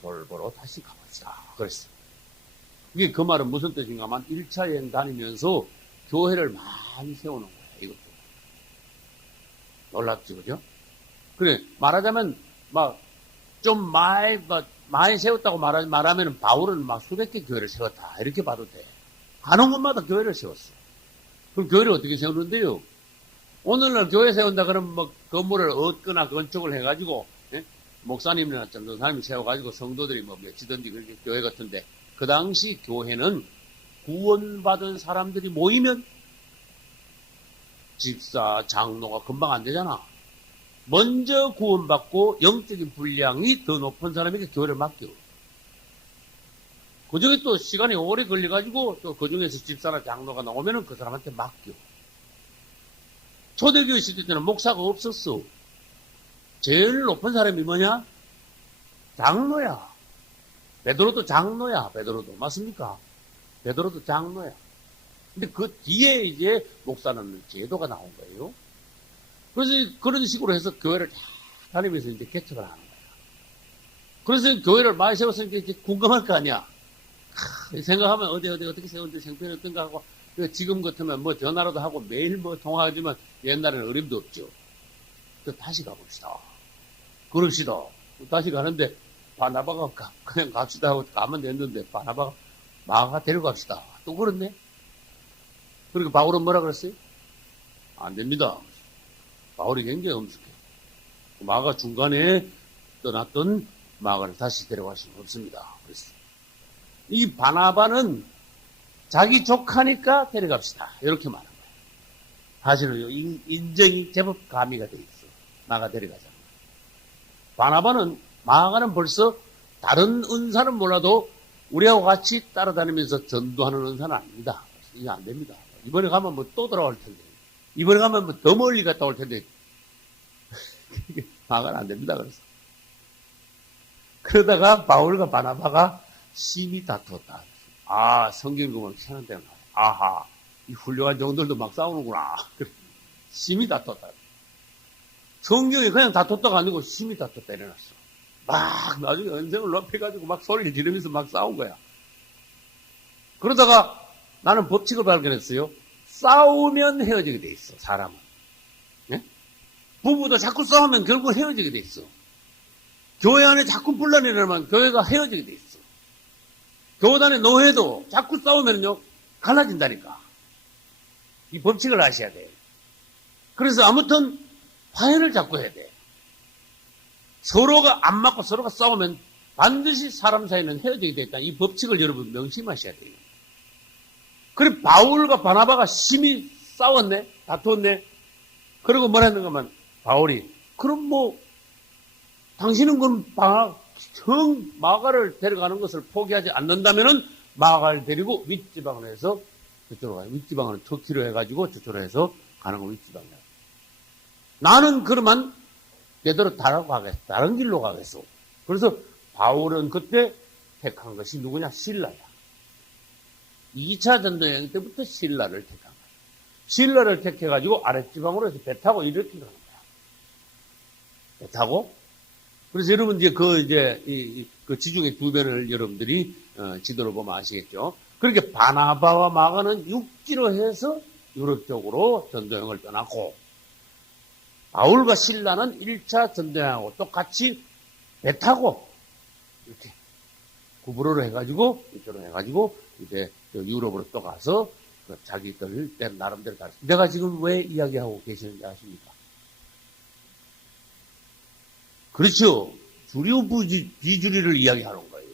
돌보러 다시 가봅시다. 그랬어요. 이게 그 말은 무슨 뜻인가 하면 1차 여행 다니면서 교회를 많이 세우는 거예요. 이것도. 놀랍죠, 그죠? 그래, 말하자면, 좀 많이 세웠다고 말하면 바울은 수백 개 교회를 세웠다. 이렇게 봐도 돼. 가는 곳마다 교회를 세웠어. 그럼 교회를 어떻게 세우는데요? 오늘날 교회 세운다 그러면 건물을 얻거나 건축을 해가지고, 예? 목사님이나 전도사님이 세워가지고 성도들이 며치든지 그렇게 교회 같은데, 그 당시 교회는 구원받은 사람들이 모이면 집사, 장로가 금방 안 되잖아. 먼저 구원받고 영적인 분량이 더 높은 사람에게 교회를 맡겨. 그 중에 또 시간이 오래 걸려가지고 또 그 중에서 집사나 장로가 나오면은 그 사람한테 맡겨. 초대교회 시대 때는 목사가 없었어. 제일 높은 사람이 뭐냐? 장로야. 베드로도 장로야. 베드로도. 맞습니까? 베드로도 장로야. 근데 그 뒤에 이제 목사는 제도가 나온 거예요. 그래서 그런 식으로 해서 교회를 다 다니면서 이제 개척을 하는 거야. 그래서 교회를 많이 세웠으니까 이제 궁금할 거 아니야. 생각하면 어떻게 세웠는데 형편이 어떤가 하고, 지금 같으면 전화라도 하고 매일 통화하지만 옛날에는 어림도 없죠. 다시 가봅시다. 그럽시다. 다시 가는데 바나바가 그냥 갑시다 하고 가면 됐는데 바나바가 마가 데려갑시다. 또 그렇네. 그리고 바울은 뭐라 그랬어요? 안 됩니다. 바울이 굉장히 엄숙해. 마가 중간에 떠났던 마가를 다시 데려갈 수는 없습니다. 그랬어요. 이 바나바는 자기 조카니까 데려갑시다. 이렇게 말한 거예요. 사실은 인정이 제법 가미가 돼 있어. 마가 데려가자. 바나바는, 마가는 벌써 다른 은사는 몰라도 우리하고 같이 따라다니면서 전도하는 은사는 아닙니다. 이게 안 됩니다. 이번에 가면 또 돌아올 텐데. 이번에 가면 더 멀리 갔다 올 텐데. 마가는 안 됩니다. 그래서. 그러다가 바울과 바나바가 심히 다퉜다. 성경 보면 희한한 데는 아하, 이 훌륭한 종들도 막 싸우는구나. 심히 다퉜다. 성경이 그냥 다퉜다가 아니고 심히 다퉜다 이래놨어. 막 나중에 언성을 높여가지고 막 소리를 지르면서 막 싸운 거야. 그러다가 나는 법칙을 발견했어요. 싸우면 헤어지게 돼 있어, 사람은. 네? 부부도 자꾸 싸우면 결국 헤어지게 돼 있어. 교회 안에 자꾸 분란이 일어나면 교회가 헤어지게 돼 있어. 교단의 노회도 자꾸 싸우면요, 갈라진다니까. 이 법칙을 아셔야 돼요. 그래서 아무튼 화해를 자꾸 해야 돼. 서로가 안 맞고 서로가 싸우면 반드시 사람 사이는 헤어지게 돼 있다. 이 법칙을 여러분 명심하셔야 돼요. 그래, 바울과 바나바가 심히 싸웠네? 다투었네? 그리고 뭐라 했는가 하면, 바울이, 그럼 당신은 그럼 마가를 데려가는 것을 포기하지 않는다면은 마가를 데리고 윗지방으로 해서 저쪽으로 가요. 윗지방으로 터키로 해가지고 저쪽으로 해서 가는 거 윗지방이야. 나는 그러면 되도록 다른 길로 가겠어. 그래서 바울은 그때 택한 것이 누구냐? 신라야. 2차 전도여행 때부터 신라를 택한 거야. 신라를 택해가지고 아랫지방으로 해서 배 타고 이렇게 가는 거야. 배 타고. 그래서 여러분 이제 그 지중해 두 변을 여러분들이 지도를 보면 아시겠죠. 그렇게 바나바와 마가는 육지로 해서 유럽 쪽으로 전도여행을 떠났고, 바울과 실라는 1차 전도여행하고 똑같이 배 타고 이렇게 구부로로 해가지고 이쪽으로 해가지고 이제 유럽으로 또 가서 자기들 나름대로 다. 내가 지금 왜 이야기하고 계시는지 아십니까? 그렇죠. 주류 비주류를 이야기하는 거예요.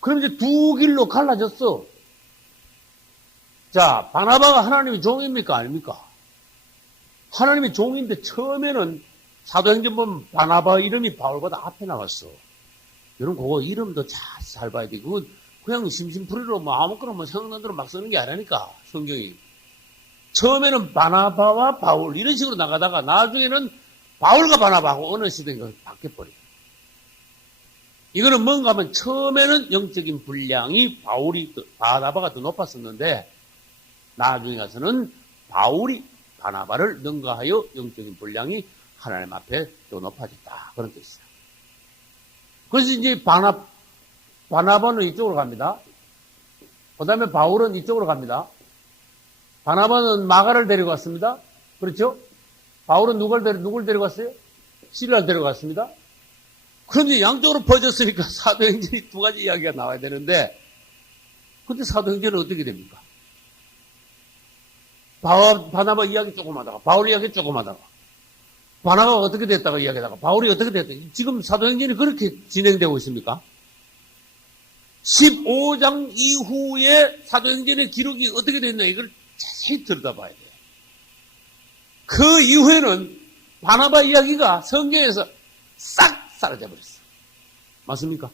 그럼 이제 두 길로 갈라졌어. 자, 바나바가 하나님의 종입니까? 아닙니까? 하나님의 종인데 처음에는 사도행전 보면 바나바 이름이 바울보다 앞에 나왔어. 여러분 그거 이름도 잘 봐야 돼. 그건 그냥 심심풀이로 뭐 아무거나 뭐 생각나는 대로 막 쓰는 게 아니라니까, 성경이. 처음에는 바나바와 바울 이런 식으로 나가다가 나중에는 바울과 바나바하고 어느 시대인가 바뀌어버려. 이거는 뭔가 하면 처음에는 영적인 분량이 바나바가 더 높았었는데 나중에 가서는 바울이 바나바를 능가하여 영적인 분량이 하나님 앞에 더 높아졌다. 그런 뜻이에요. 그래서 이제 바나바는 이쪽으로 갑니다. 그 다음에 바울은 이쪽으로 갑니다. 바나바는 마가를 데리고 갔습니다. 그렇죠? 바울은 누굴 데리고 갔어요? 실라를 데리고 갔습니다. 그런데 양쪽으로 퍼졌으니까 사도행전이 두 가지 이야기가 나와야 되는데, 근데 사도행전은 어떻게 됩니까? 바나바 이야기 조금 하다가, 바울 이야기 조금 하다가, 바나바가 어떻게 됐다가 이야기하다가, 바울이 어떻게 됐다. 지금 사도행전이 그렇게 진행되고 있습니까? 15장 이후에 사도행전의 기록이 어떻게 됐나, 이걸 자세히 들여다봐야 돼요. 그 이후에는 바나바 이야기가 성경에서 싹 사라져버렸어. 맞습니까?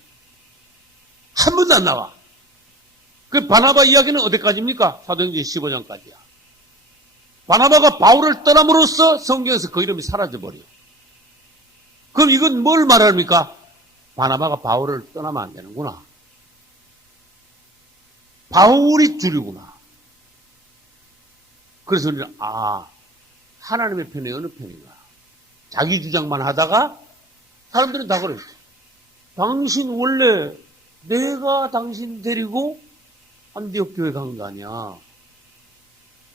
한 번도 안 나와. 그 바나바 이야기는 어디까지입니까? 사도행전 15장까지야. 바나바가 바울을 떠남으로써 성경에서 그 이름이 사라져버려. 그럼 이건 뭘 말합니까? 바나바가 바울을 떠나면 안 되는구나. 바울이 주류구나. 그래서 우리는 하나님의 편이 어느 편인가. 자기 주장만 하다가 사람들은 다 그래요. 당신 원래 내가 당신 데리고 안디옥 교회 간 거 아니야.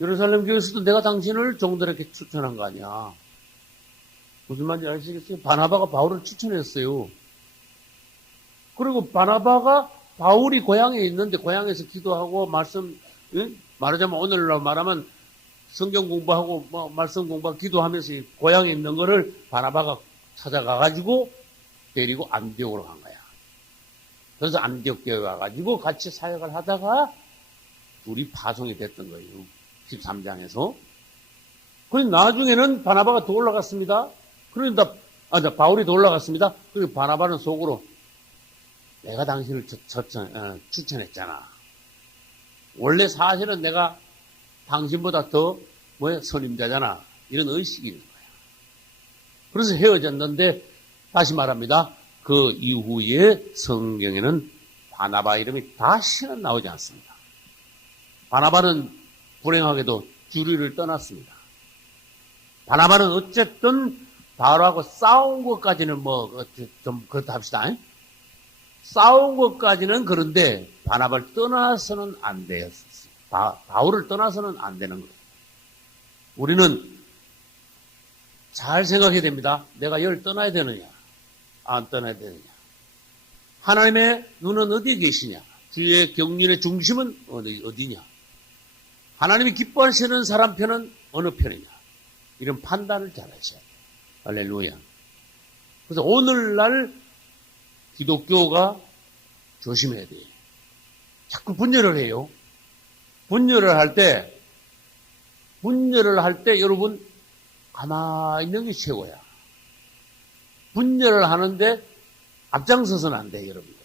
예루살렘 교회에서도 내가 당신을 종들에게 추천한 거 아니야. 무슨 말인지 아시겠어요? 바나바가 바울을 추천했어요. 그리고 바나바가 바울이 고향에 있는데 고향에서 기도하고 말하자면 오늘날 말하면 성경 공부하고 말씀 공부하고 기도하면서 고향에 있는 거를 바나바가 찾아가가지고 데리고 안디옥으로 간 거야. 그래서 안디옥 교회 와가지고 같이 사역을 하다가 둘이 파송이 됐던 거예요. 13장에서. 그래서 나중에는 바나바가 더 올라갔습니다. 그런데 바울이 더 올라갔습니다. 그리고 바나바는 속으로 내가 당신을 추천했잖아. 원래 사실은 내가 당신보다 더 선임자잖아. 이런 의식이 있는 거야. 그래서 헤어졌는데 다시 말합니다. 그 이후에 성경에는 바나바 이름이 다시는 나오지 않습니다. 바나바는 불행하게도 주류를 떠났습니다. 바나바는 어쨌든 바울하고 싸운 것까지는 좀 그렇다 합시다. 싸운 것까지는 그런데 바나바를 떠나서는 안 되었어요. 바울을 떠나서는 안 되는 거예요. 우리는 잘 생각해야 됩니다. 내가 열 떠나야 되느냐, 안 떠나야 되느냐. 하나님의 눈은 어디에 계시냐? 주의 경륜의 중심은 어디냐? 하나님이 기뻐하시는 사람 편은 어느 편이냐? 이런 판단을 잘 하셔야 돼요. 할렐루야. 그래서 오늘날 기독교가 조심해야 돼요. 자꾸 분열을 해요. 분열을 할 때 여러분 가만히 있는 게 최고야. 분열을 하는데 앞장서서는 안 돼, 여러분들.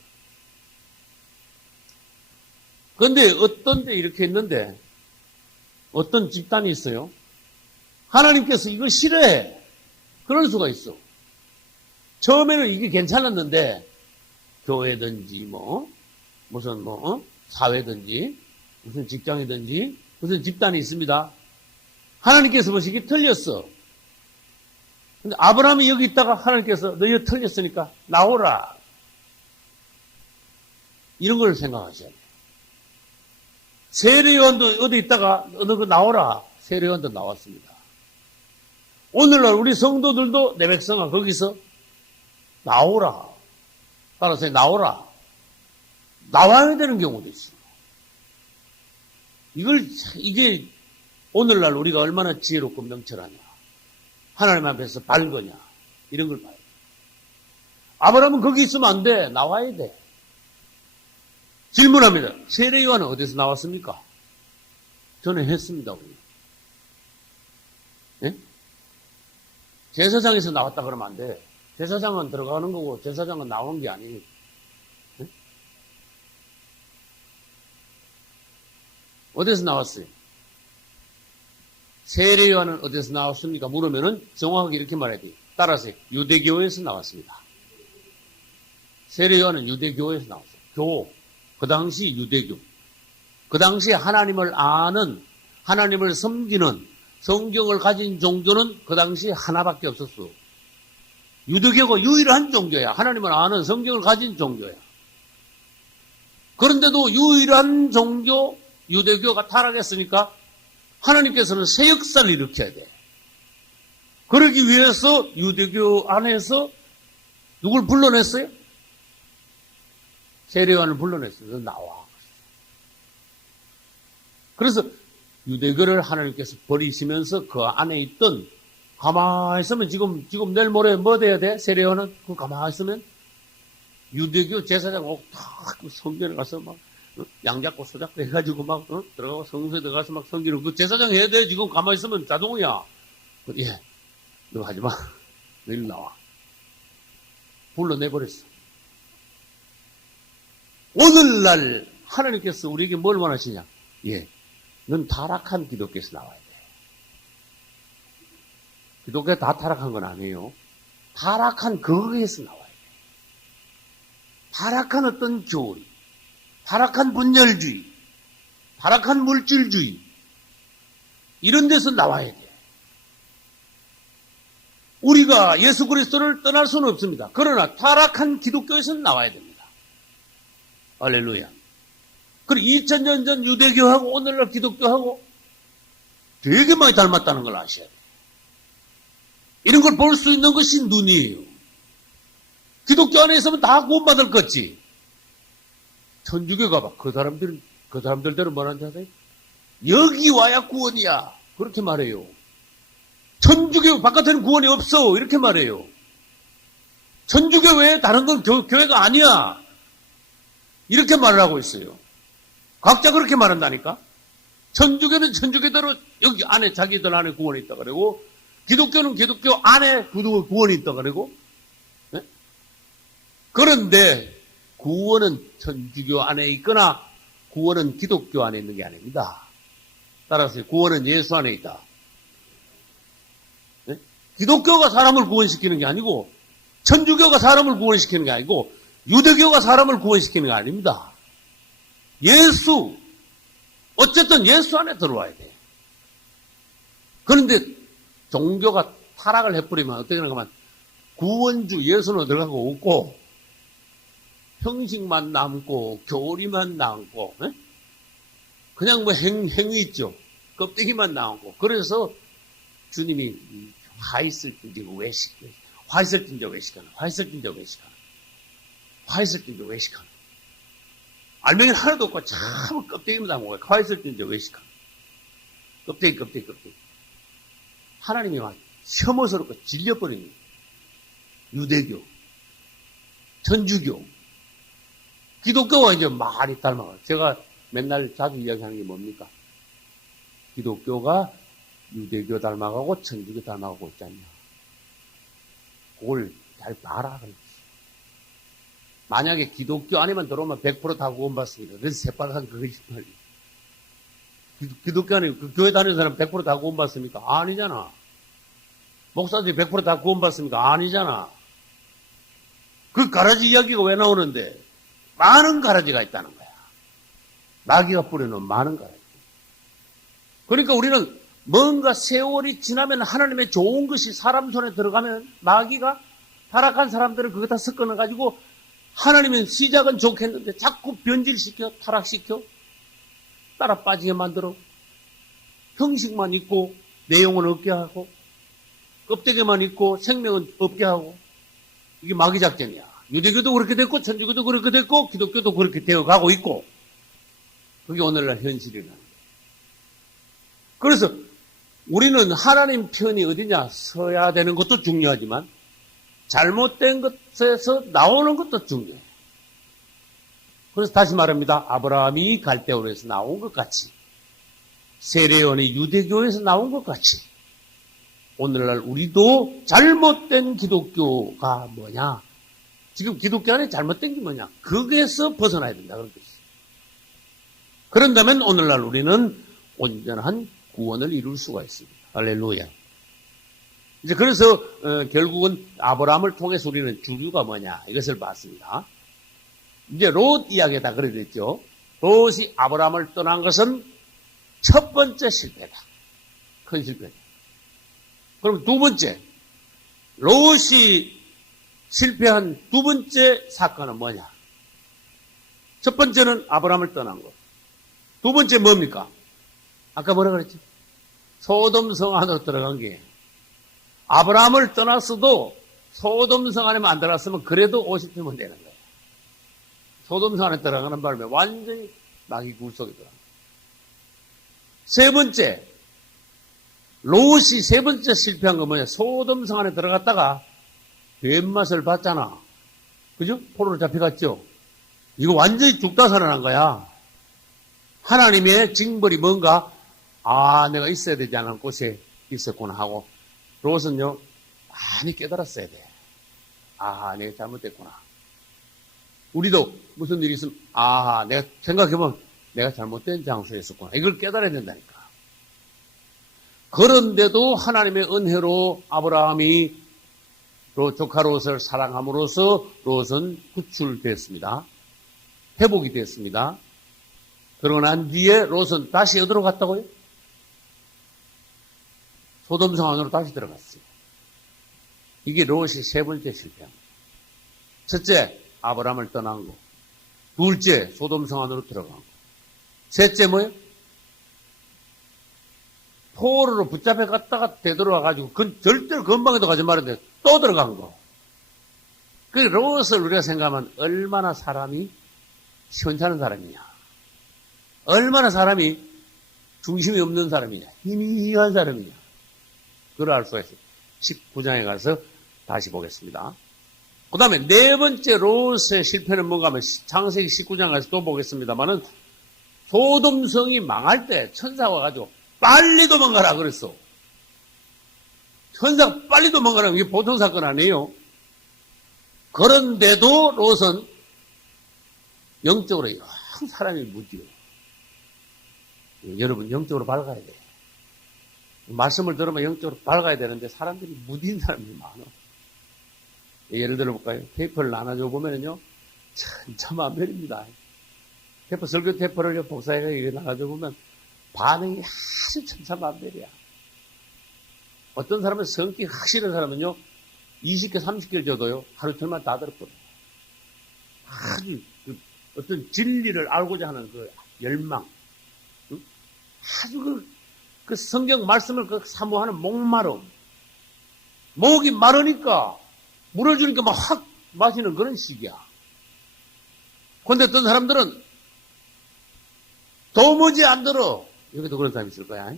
그런데 어떤 데 이렇게 했는데 어떤 집단이 있어요. 하나님께서 이거 싫어해. 그럴 수가 있어. 처음에는 이게 괜찮았는데, 교회든지, 무슨 사회든지, 무슨 직장이든지, 무슨 집단이 있습니다. 하나님께서 보시기 틀렸어. 근데 아브라함이 여기 있다가 하나님께서 너희 틀렸으니까 나오라. 이런 걸 생각하셔야 돼요. 세례요한도 어디 있다가 어느 거 나오라. 세례요한도 나왔습니다. 오늘날 우리 성도들도 내 백성아 거기서 나오라. 따라서 나오라. 나와야 되는 경우도 있어요. 이게 오늘날 우리가 얼마나 지혜롭고 명철하냐. 하나님 앞에서 밝으냐. 이런 걸 봐야 돼. 아브라함은 거기 있으면 안 돼. 나와야 돼. 질문합니다. 세례 요한은 어디서 나왔습니까? 저는 했습니다. 우리. 예? 제사장에서 나왔다 그러면 안 돼. 제사장은 들어가는 거고 제사장은 나온 게 아니에요. 예? 어디서 나왔어요? 세례 요한은 어디서 나왔습니까? 물으면은 정확하게 이렇게 말해야 돼요. 따라서 유대교에서 나왔습니다. 세례 요한은 유대교에서 나왔어요. 교. 그 당시 유대교. 그 당시에 하나님을 아는, 하나님을 섬기는 성경을 가진 종교는 그 당시에 하나밖에 없었어. 유대교가 유일한 종교야. 하나님을 아는 성경을 가진 종교야. 그런데도 유일한 종교, 유대교가 타락했으니까 하나님께서는 새 역사를 일으켜야 돼. 그러기 위해서 유대교 안에서 누굴 불러냈어요? 세례요한을 불러냈어요. 나와. 그래서 유대교를 하나님께서 버리시면서 그 안에 있던, 가만히 있으면 지금 내일 모레 뭐 돼야 돼? 세례요한은 그 가만히 있으면 유대교 제사장 딱 성전에 가서 막 양 잡고 소 잡고 해가지고 막 들어가고 성소에 들어가서 막 섬기는 그 제사장 해야 돼. 지금 가만히 있으면 자동이야. 예, 너 하지 마. 너 일로 나와. 불러내버렸어. 오늘날 하나님께서 우리에게 뭘 원하시냐? 예, 넌 타락한 기독교에서 나와야 돼. 기독교가 다 타락한 건 아니에요. 타락한 거기에서 나와야 돼. 타락한 어떤 교리, 타락한 분열주의, 타락한 물질주의, 이런 데서 나와야 돼. 우리가 예수 그리스도를 떠날 수는 없습니다. 그러나 타락한 기독교에서는 나와야 됩니다. 할렐루야. 그리고 2000년 전 유대교하고 오늘날 기독교하고 되게 많이 닮았다는 걸 아셔야 돼요. 이런 걸 볼 수 있는 것이 눈이에요. 기독교 안에 있으면 다 구원받을 거지. 천주교 가봐. 그 사람들대로 뭐라는지 아세요? 여기 와야 구원이야. 그렇게 말해요. 천주교 바깥에는 구원이 없어. 이렇게 말해요. 천주교 외에 다른 건 교회가 아니야. 이렇게 말을 하고 있어요. 각자 그렇게 말한다니까? 천주교는 천주교대로 여기 안에 자기들 안에 구원이 있다 그러고, 기독교는 기독교 안에 구원이 있다 그러고, 네? 그런데 구원은 천주교 안에 있거나 구원은 기독교 안에 있는 게 아닙니다. 따라서 구원은 예수 안에 있다. 네? 기독교가 사람을 구원시키는 게 아니고, 천주교가 사람을 구원시키는 게 아니고, 유대교가 사람을 구원시키는 게 아닙니다. 예수, 어쨌든 예수 안에 들어와야 돼. 그런데 종교가 타락을 해버리면 어떻게 하냐면 구원주 예수는 들어가고 없고 형식만 남고 교리만 남고 에? 그냥 뭐 행위 있죠. 껍데기만 남고 그래서 주님이 화 있을 때 왜 시켜? 화 있을 때 왜 시켜나? 화 있을 때 왜 시켜나? 화 있을 때 왜 시켜나? 알맹이 하나도 없고 참 껍데기만 남고 화 있을 때 왜 시켜나? 껍데기. 하나님이 막 혐오스럽고 질려버리는 유대교, 천주교, 기독교가 이제 많이 닮아가요. 제가 맨날 자주 이야기하는 게 뭡니까? 기독교가 유대교 닮아가고 천주교 닮아가고 있지 않냐. 그걸 잘 봐라. 만약에 기독교 안에만 들어오면 100% 다 구원받습니다. 그래서 새빨간 그것이 말이에요. 기독교 안에 그 교회 다니는 사람 100% 다 구원받습니까? 아니잖아. 목사들이 100% 다 구원받습니까? 아니잖아. 그 가라지 이야기가 왜 나오는데? 많은 가라지가 있다는 거야. 마귀가 뿌려놓은 많은 가라지. 그러니까 우리는 뭔가 세월이 지나면 하나님의 좋은 것이 사람 손에 들어가면 마귀가 타락한 사람들은 그거 다 섞어놔가지고 하나님은 시작은 좋겠는데 자꾸 변질시켜 타락시켜 따라 빠지게 만들어 형식만 있고 내용은 없게 하고 껍데기만 있고 생명은 없게 하고 이게 마귀 작전이야. 유대교도 그렇게 됐고 천주교도 그렇게 됐고 기독교도 그렇게 되어가고 있고 그게 오늘날 현실이라는 거예요. 그래서 우리는 하나님 편이 어디냐 서야 되는 것도 중요하지만 잘못된 것에서 나오는 것도 중요해요. 그래서 다시 말합니다. 아브라함이 갈대온에서 나온 것 같이 세례요한이 유대교에서 나온 것 같이 오늘날 우리도 잘못된 기독교가 뭐냐? 지금 기독교 안에 잘못된 게 뭐냐? 거기에서 벗어나야 된다. 그런 뜻이에요. 그런다면 오늘날 우리는 온전한 구원을 이룰 수가 있습니다. 할렐루야. 이제 그래서 결국은 아브라함을 통해서 우리는 주류가 뭐냐? 이것을 봤습니다. 이제 롯 이야기가 다 그래 됐죠. 롯이 아브라함을 떠난 것은 첫 번째 실패다. 큰 실패다. 그럼 두 번째, 롯이 실패한 두 번째 사건은 뭐냐? 첫 번째는 아브라함을 떠난 것. 두 번째 뭡니까? 아까 뭐라 그랬지? 소돔성 안으로 들어간 게 아브라함을 떠났어도 소돔성 안에만 안 들어갔으면 그래도 50주면 되는 거예요. 소돔성 안에 들어가는 바람에 완전히 마귀 굴속에 들어간 거예요. 세 번째, 롯이 세 번째 실패한 건 뭐냐? 소돔성 안에 들어갔다가 뒷맛을 봤잖아. 그죠? 포로로 잡혀갔죠? 이거 완전히 죽다 살아난 거야. 하나님의 징벌이 뭔가, 내가 있어야 되지 않은 곳에 있었구나 하고, 롯은요, 많이 깨달았어야 돼. 내가 잘못됐구나. 우리도 무슨 일이 있으면, 내가 생각해보면 내가 잘못된 장소에 있었구나. 이걸 깨달아야 된다니까. 그런데도 하나님의 은혜로 아브라함이 조카 롯을 사랑함으로써 롯은 구출됐습니다. 회복이 됐습니다. 그러고 난 뒤에 롯은 다시 어디로 갔다고요? 소돔성 안으로 다시 들어갔어요. 이게 롯이 세 번째 실패합니다. 첫째, 아브라함을 떠난 거. 둘째, 소돔성 안으로 들어간 거. 셋째 뭐예요? 포로로 붙잡혀 갔다가 되돌아가가지고 절대로 건방에도 가지 말았는데 또 들어간 거. 그 롯을 우리가 생각하면 얼마나 사람이 시원찮은 사람이냐. 얼마나 사람이 중심이 없는 사람이냐. 희미한 사람이냐. 그걸 알 수가 있어요. 19장에 가서 다시 보겠습니다. 그 다음에 네 번째 롯의 실패는 뭔가 하면 창세기 19장 가서 또 보겠습니다만은 소돔성이 망할 때 천사가 와가지고 빨리 도망가라 그랬어. 천사가 빨리 도망가라면 이게 보통 사건 아니에요. 그런데도 롯은 영적으로 영 사람이 무디요. 여러분 영적으로 밝아야 돼. 말씀을 들으면 영적으로 밝아야 되는데 사람들이 무딘 사람이 많아. 예를 들어 볼까요? 테이프를 나눠줘 보면요 천차만별입니다. 테이프 설교 테이프를 복사해서 나눠줘 보면 반응이 아주 천차만별이야. 어떤 사람은 성격이 확실한 사람은요 20개 30개를 줘도요 하루 종일 다 들었거든요. 아주 어떤 진리를 알고자 하는 그 열망, 아주 그 성경 말씀을 사모하는 목마름, 목이 마르니까 물을 주니까 막 확 마시는 그런 식이야. 그런데 어떤 사람들은 도무지 안 들어. 여기도 그런 사람이 있을 거야.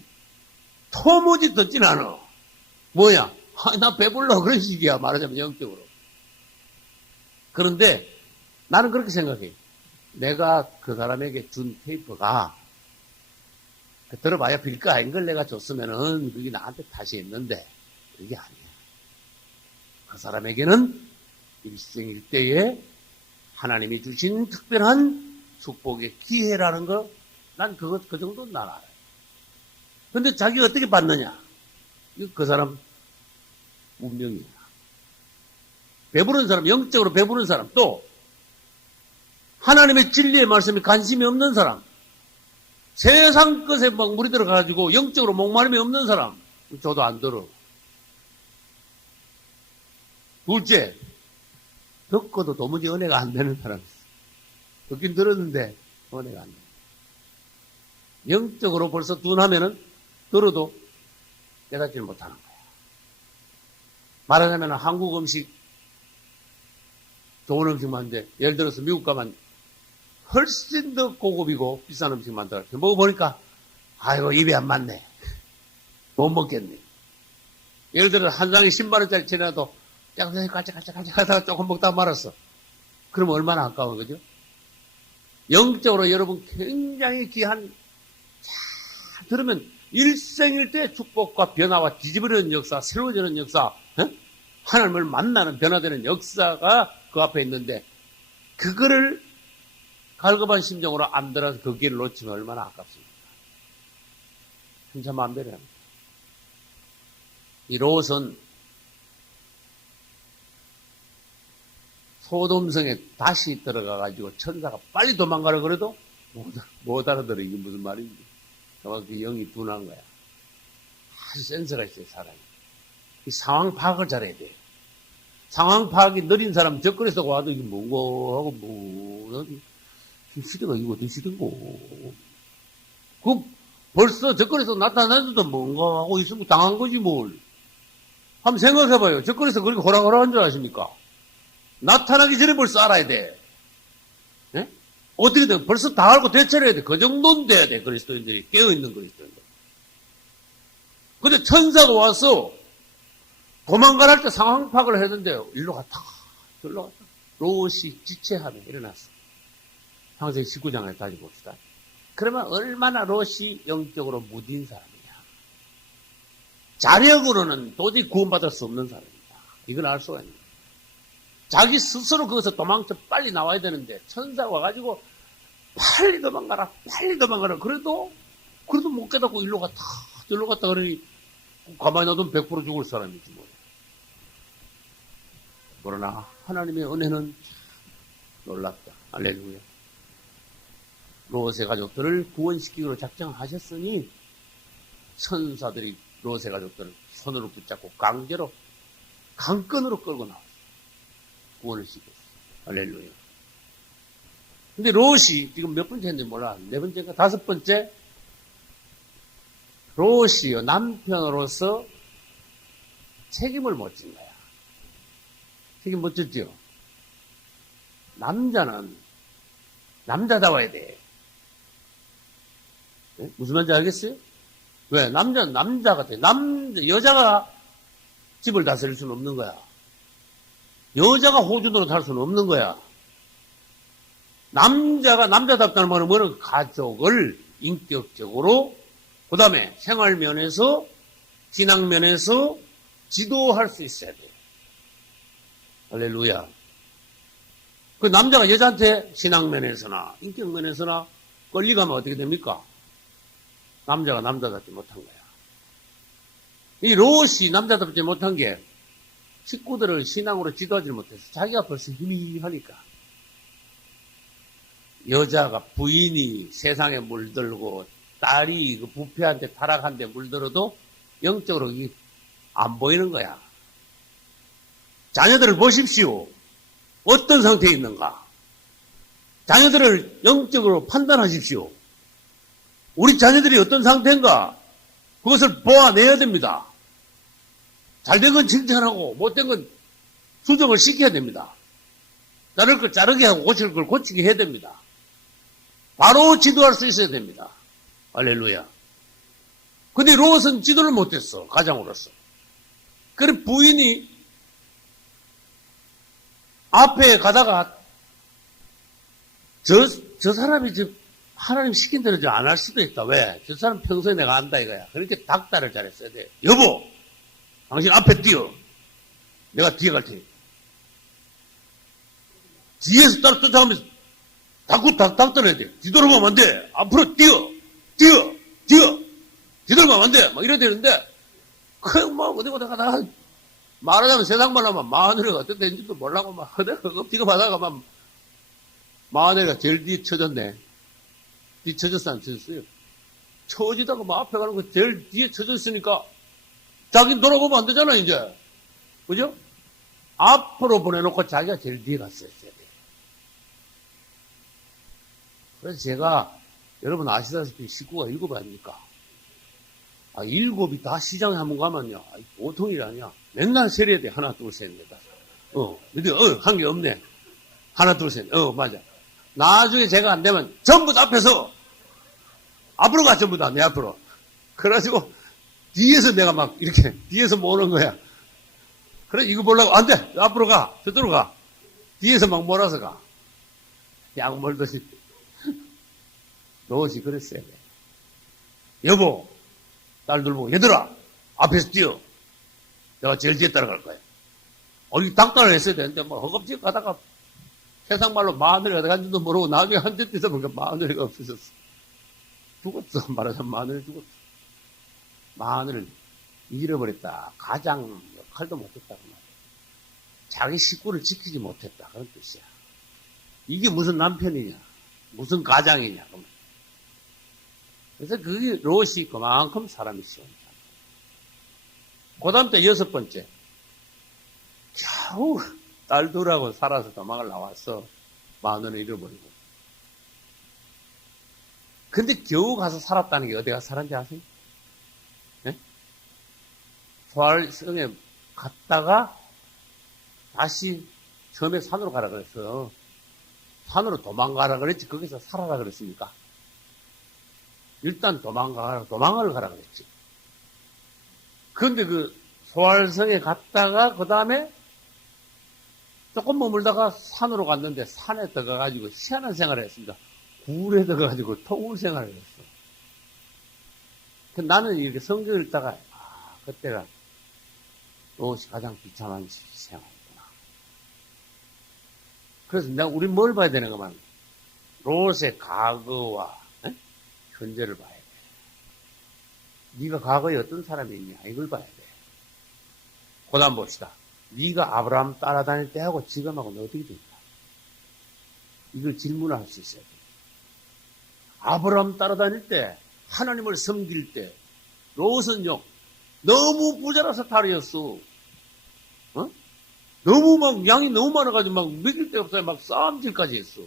도무지 듣진 않아. 뭐야? 나 배불러. 그런 식이야. 말하자면 영적으로. 그런데 나는 그렇게 생각해. 내가 그 사람에게 준 테이프가 들어봐야 빌까? 이걸 내가 줬으면은 그게 나한테 탓이 있는데 그게 아니야. 그 사람에게는 일생일대에 하나님이 주신 특별한 축복의 기회라는 거, 난 그 정도는 난 알아요. 근데 자기가 어떻게 받느냐? 그 사람 운명이야. 배부른 사람, 영적으로 배부른 사람, 또 하나님의 진리의 말씀에 관심이 없는 사람, 세상 것에 막 물이 들어가가지고 영적으로 목마름이 없는 사람, 저도 안 들어. 둘째, 듣고도 도무지 은혜가 안 되는 사람 있어. 듣긴 들었는데 은혜가 안 돼. 영적으로 벌써 둔하면은 들어도 깨닫지를 못하는 거야. 말하자면 한국 음식, 좋은 음식 만데 예를 들어서 미국 가면 훨씬 더 고급이고 비싼 음식 만들어. 먹어보니까 아이고 입에 안 맞네. 못 먹겠네. 예를 들어 한 장에 10만원짜리 지나도 깔짝깔짝 하다가 조금 먹다가 말았어. 그러면 얼마나 아까워, 그죠? 영적으로 여러분 굉장히 귀한, 잘 들으면 일생일대 축복과 변화와 뒤집어지는 역사, 새로워지는 역사, 하나님을 만나는 변화되는 역사가 그 앞에 있는데 그거를 갈급한 심정으로 안 들어서 그 길을 놓치면 얼마나 아깝습니까? 한참 마음대로 합니다. 이 롯은 소돔성에 다시 들어가가지고 천사가 빨리 도망가라 그래도 못 알아들어. 이게 무슨 말인지. 정확히 영이 둔한 거야. 아주 센스가 있어요, 사람이. 이 상황 파악을 잘해야 돼. 상황 파악이 느린 사람 접근해서 와도 이게 뭔가 하고 시대가 이거 어떤 시대고. 그 벌써 접근해서 나타나도 뭔가 하고 있으면 당한 거지 뭘. 한번 생각해봐요. 접근해서 그렇게 호락호락한 줄 아십니까? 나타나기 전에 벌써 알아야 돼. 네? 어떻게든 벌써 다 알고 대처를 해야 돼. 그 정도는 돼야 돼. 그리스도인들이 깨어있는 그리스도인들. 근데 천사가 와서 도망가라 할 때 상황 파악을 했는데 일로 갔다 저로 갔다 롯이 지체하며 일어났어. 항상 19장을 다시 봅시다. 그러면 얼마나 롯이 영적으로 무딘 사람이냐. 자력으로는 도저히 구원받을 수 없는 사람이다. 이걸 알 수가 있는 거야. 자기 스스로 거기서 도망쳐 빨리 나와야 되는데 천사가 와가지고 빨리 도망가라 그래도 못 깨닫고 일로 갔다 저로 갔다 그러니 가만히 놔두면 100% 죽을 사람이지 뭐. 그러나 하나님의 은혜는 놀랍다. 할렐루야. 롯의 가족들을 구원시키기로 작정하셨으니 천사들이 롯의 가족들을 손으로 붙잡고 강제로 강끈으로 끌고 나왔어요. 구원을 시켰어요. 할렐루야. 근데 롯이 지금 몇 번째인지 몰라. 네 번째인가 다섯 번째. 롯이요 남편으로서 책임을 못 진 거야. 책임 못 졌죠. 남자는 남자다워야 돼. 네? 무슨 말인지 알겠어요? 왜? 남자는 남자 같아. 여자가 집을 다스릴 수는 없는 거야. 여자가 호주도로 살 수는 없는 거야. 남자가 남자답다는 말은 뭐는 가족을 인격적으로 그 다음에 생활면에서 신앙면에서 지도할 수 있어야 돼. 할렐루야. 그 남자가 여자한테 신앙면에서나 인격면에서나 끌리가면 어떻게 됩니까? 남자가 남자답지 못한 거야. 이 롯이 남자답지 못한 게 식구들을 신앙으로 지도하지 못해서 자기가 벌써 힘이 하니까 여자가 부인이 세상에 물들고 딸이 그 부패한테 타락한데 물들어도 영적으로 안 보이는 거야. 자녀들을 보십시오. 어떤 상태에 있는가? 자녀들을 영적으로 판단하십시오. 우리 자녀들이 어떤 상태인가? 그것을 보아내야 됩니다. 잘된 건 칭찬하고 못된 건 수정을 시켜야 됩니다. 자를 걸 자르게 하고 고칠 걸 고치게 해야 됩니다. 바로 지도할 수 있어야 됩니다. 할렐루야. 근데 롯은 지도를 못했어. 가장으로서. 그래 부인이 앞에 가다가 저 사람이 하나님 시킨 대로 안 할 수도 있다. 왜? 저 사람 평소에 내가 안다 이거야. 그렇게 닥달을 잘했어야 돼. 여보, 당신 앞에 뛰어. 내가 뒤에 갈 테니까. 뒤에서 따로 쫓아가면서 닥달해야 돼. 뒤돌아가면 안 돼. 앞으로 뛰어. 뒤돌아가면 안 돼. 막 이래야 되는데, 그냥 막 어디 가다가 말하자면 세상 말하면 마누라가 어떻게 된지도 몰라고 막 허겁지겁 하다가 막 마누라가 제일 뒤에 쳐졌네. 뒤에 쳐졌어, 안 쳐졌어요? 쳐지다가 막 앞에 가는 거 제일 뒤에 쳐졌으니까 자기는 돌아보면 안 되잖아, 이제. 그죠? 앞으로 보내놓고 자기가 제일 뒤에 갔어야 돼. 그래서 제가 여러분 아시다시피 식구가 7 아닙니까? 7이 다 시장에 한번 가면요. 보통 일 아니야. 맨날 세려야 돼. 하나, 둘, 셋, 넷, 다섯. 근데, 한 게 없네. 하나, 둘, 셋. 맞아. 나중에 제가 안 되면 전부 다 앞에서 앞으로 가, 전부 다. 내 앞으로. 그래가지고, 뒤에서 내가 막 이렇게, 뒤에서 모으는 거야. 그래, 이거 보려고, 안 돼! 앞으로 가! 저쪽으로 가! 뒤에서 막 몰아서 가. 약 몰듯이. 노릇이 그랬어요. 여보, 딸들 보고, 얘들아! 앞에서 뛰어! 내가 제일 뒤에 따라갈 거야. 이 닭달을 했어야 되는데, 뭐, 허겁지겁 가다가, 세상 말로 마늘이 어디 간지도 모르고, 나중에 한 대 뛰다 보니까 마늘이가 없어졌어. 죽었어. 말하자면 마늘이 죽었어. 마늘을 잃어버렸다. 가장 역할도 못했다고 말이야. 자기 식구를 지키지 못했다. 그런 뜻이야. 이게 무슨 남편이냐? 무슨 가장이냐? 그래서 그게 롯이 그만큼 사람이 시원해. 그 다음 때 6번째. 겨우 딸 둘하고 살아서 도망을 나왔어. 마누를 잃어버리고. 근데 겨우 가서 살았다는 게 어디 가서 살았는지 아세요? 네? 소알성에 갔다가 다시 처음에 산으로 가라 그랬어. 산으로 도망가라 그랬지. 거기서 살아라 그랬습니까? 일단 도망을 가라 그랬지. 그런데 그 소알성에 갔다가 그 다음에 조금 머물다가 산으로 갔는데 산에 들어가가지고 희한한 생활을 했습니다. 굴에 들어가가지고 토굴 생활을 했어. 나는 이렇게 성경을 읽다가 그때가 롯이 가장 비참한 생활이구나. 그래서 내가 우리 뭘 봐야 되는 거만 롯의 과거와 현재를 봐야 돼. 네가 과거에 어떤 사람이 있냐 이걸 봐야 돼. 그 다음 봅시다. 네가 아브라함 따라다닐 때하고 지금하고는 어떻게 된다. 이걸 질문을 할 수 있어야 돼. 아브라함 따라다닐 때 하나님을 섬길 때 롯은요 너무 부자라서 탈이었어. 너무 막 양이 너무 많아가지고 막 먹일 데 없어요. 막 싸움질까지 했어.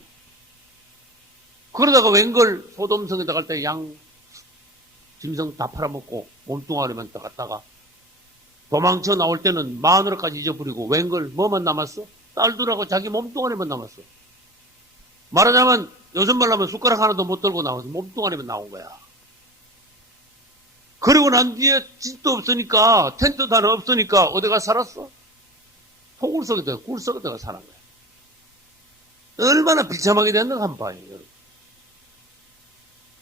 그러다가 웬걸 소돔성에다 갈 때 양 짐승 다 팔아먹고 몸뚱아리만 떠갔다가 도망쳐 나올 때는 마누라까지 잊어버리고 웬걸 뭐만 남았어? 딸들하고 자기 몸뚱아리만 남았어. 말하자면 요즘 말로 하면 숟가락 하나도 못 들고 나와서 몸뚱아리만 나온 거야. 그리고 난 뒤에 집도 없으니까 텐트도 하나 없으니까 어디가 살았어? 토굴 속에다가 굴 속에다가 사는 거야. 얼마나 비참하게 됐는가 한번 봐요. 여러분.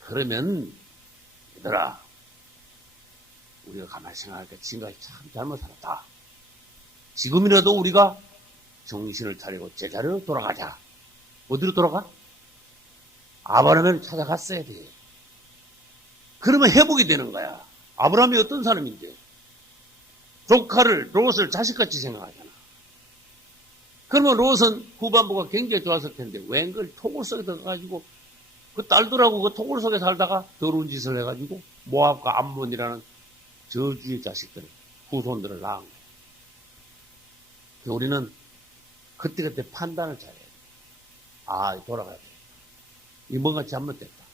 그러면 얘들아 우리가 가만히 생각하니까 지금까지 참 잘못 살았다. 지금이라도 우리가 정신을 차리고 제자리로 돌아가자. 어디로 돌아가? 아브라함을 찾아갔어야 돼. 그러면 회복이 되는 거야. 아브라함이 어떤 사람인데? 조카를, 롯을 자식같이 생각하잖아. 그러면 롯은 후반부가 굉장히 좋았을 텐데, 웬걸 토굴 속에 들어가가지고, 그 딸들하고 그 토굴 속에 살다가 더러운 짓을 해가지고, 모압과 암몬이라는 저주의 자식들, 후손들을 낳은 거야. 우리는 그때그때 판단을 잘해야 돼. 돌아가야 돼. 이 뭔가 잘못됐다.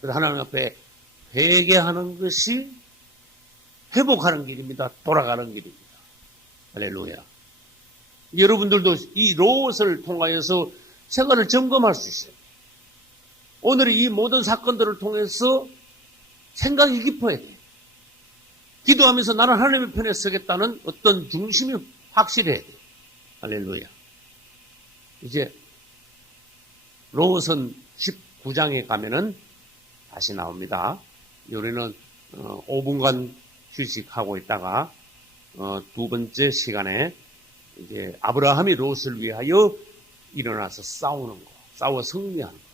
그래서 하나님 앞에 회개하는 것이 회복하는 길입니다. 돌아가는 길입니다. 할렐루야. 여러분들도 이 롯을 통하여서 생활을 점검할 수 있어요. 오늘 이 모든 사건들을 통해서 생각이 깊어야 돼요. 기도하면서 나는 하나님의 편에 서겠다는 어떤 중심이 확실해야 돼요. 할렐루야. 이제 롯은 19장에 가면은 다시 나옵니다. 우리는 5분간 휴식하고 있다가 두 번째 시간에 이제 아브라함이 롯을 위하여 일어나서 싸우는 거, 싸워 승리하는 거.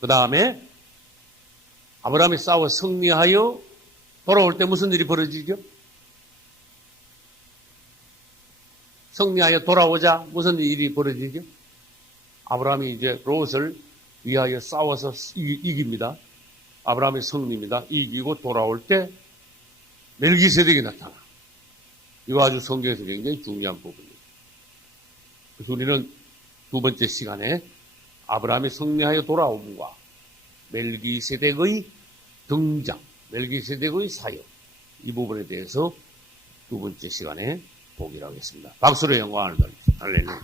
그 다음에 아브라함이 싸워 승리하여 돌아올 때 무슨 일이 벌어지죠? 승리하여 돌아오자 무슨 일이 벌어지죠? 아브라함이 이제 롯을 위하여 싸워서 이깁니다. 아브라함의 승리입니다. 이기고 돌아올 때 멜기세덱이 나타나. 이거 아주 성경에서 굉장히 중요한 부분입니다. 그래서 우리는 두 번째 시간에 아브라함이 승리하여 돌아옴과 멜기세덱의 등장, 멜기세덱의 사역, 이 부분에 대해서 두 번째 시간에 보기로 하겠습니다. 박수로 영광을 돌립시다. 할렐루야.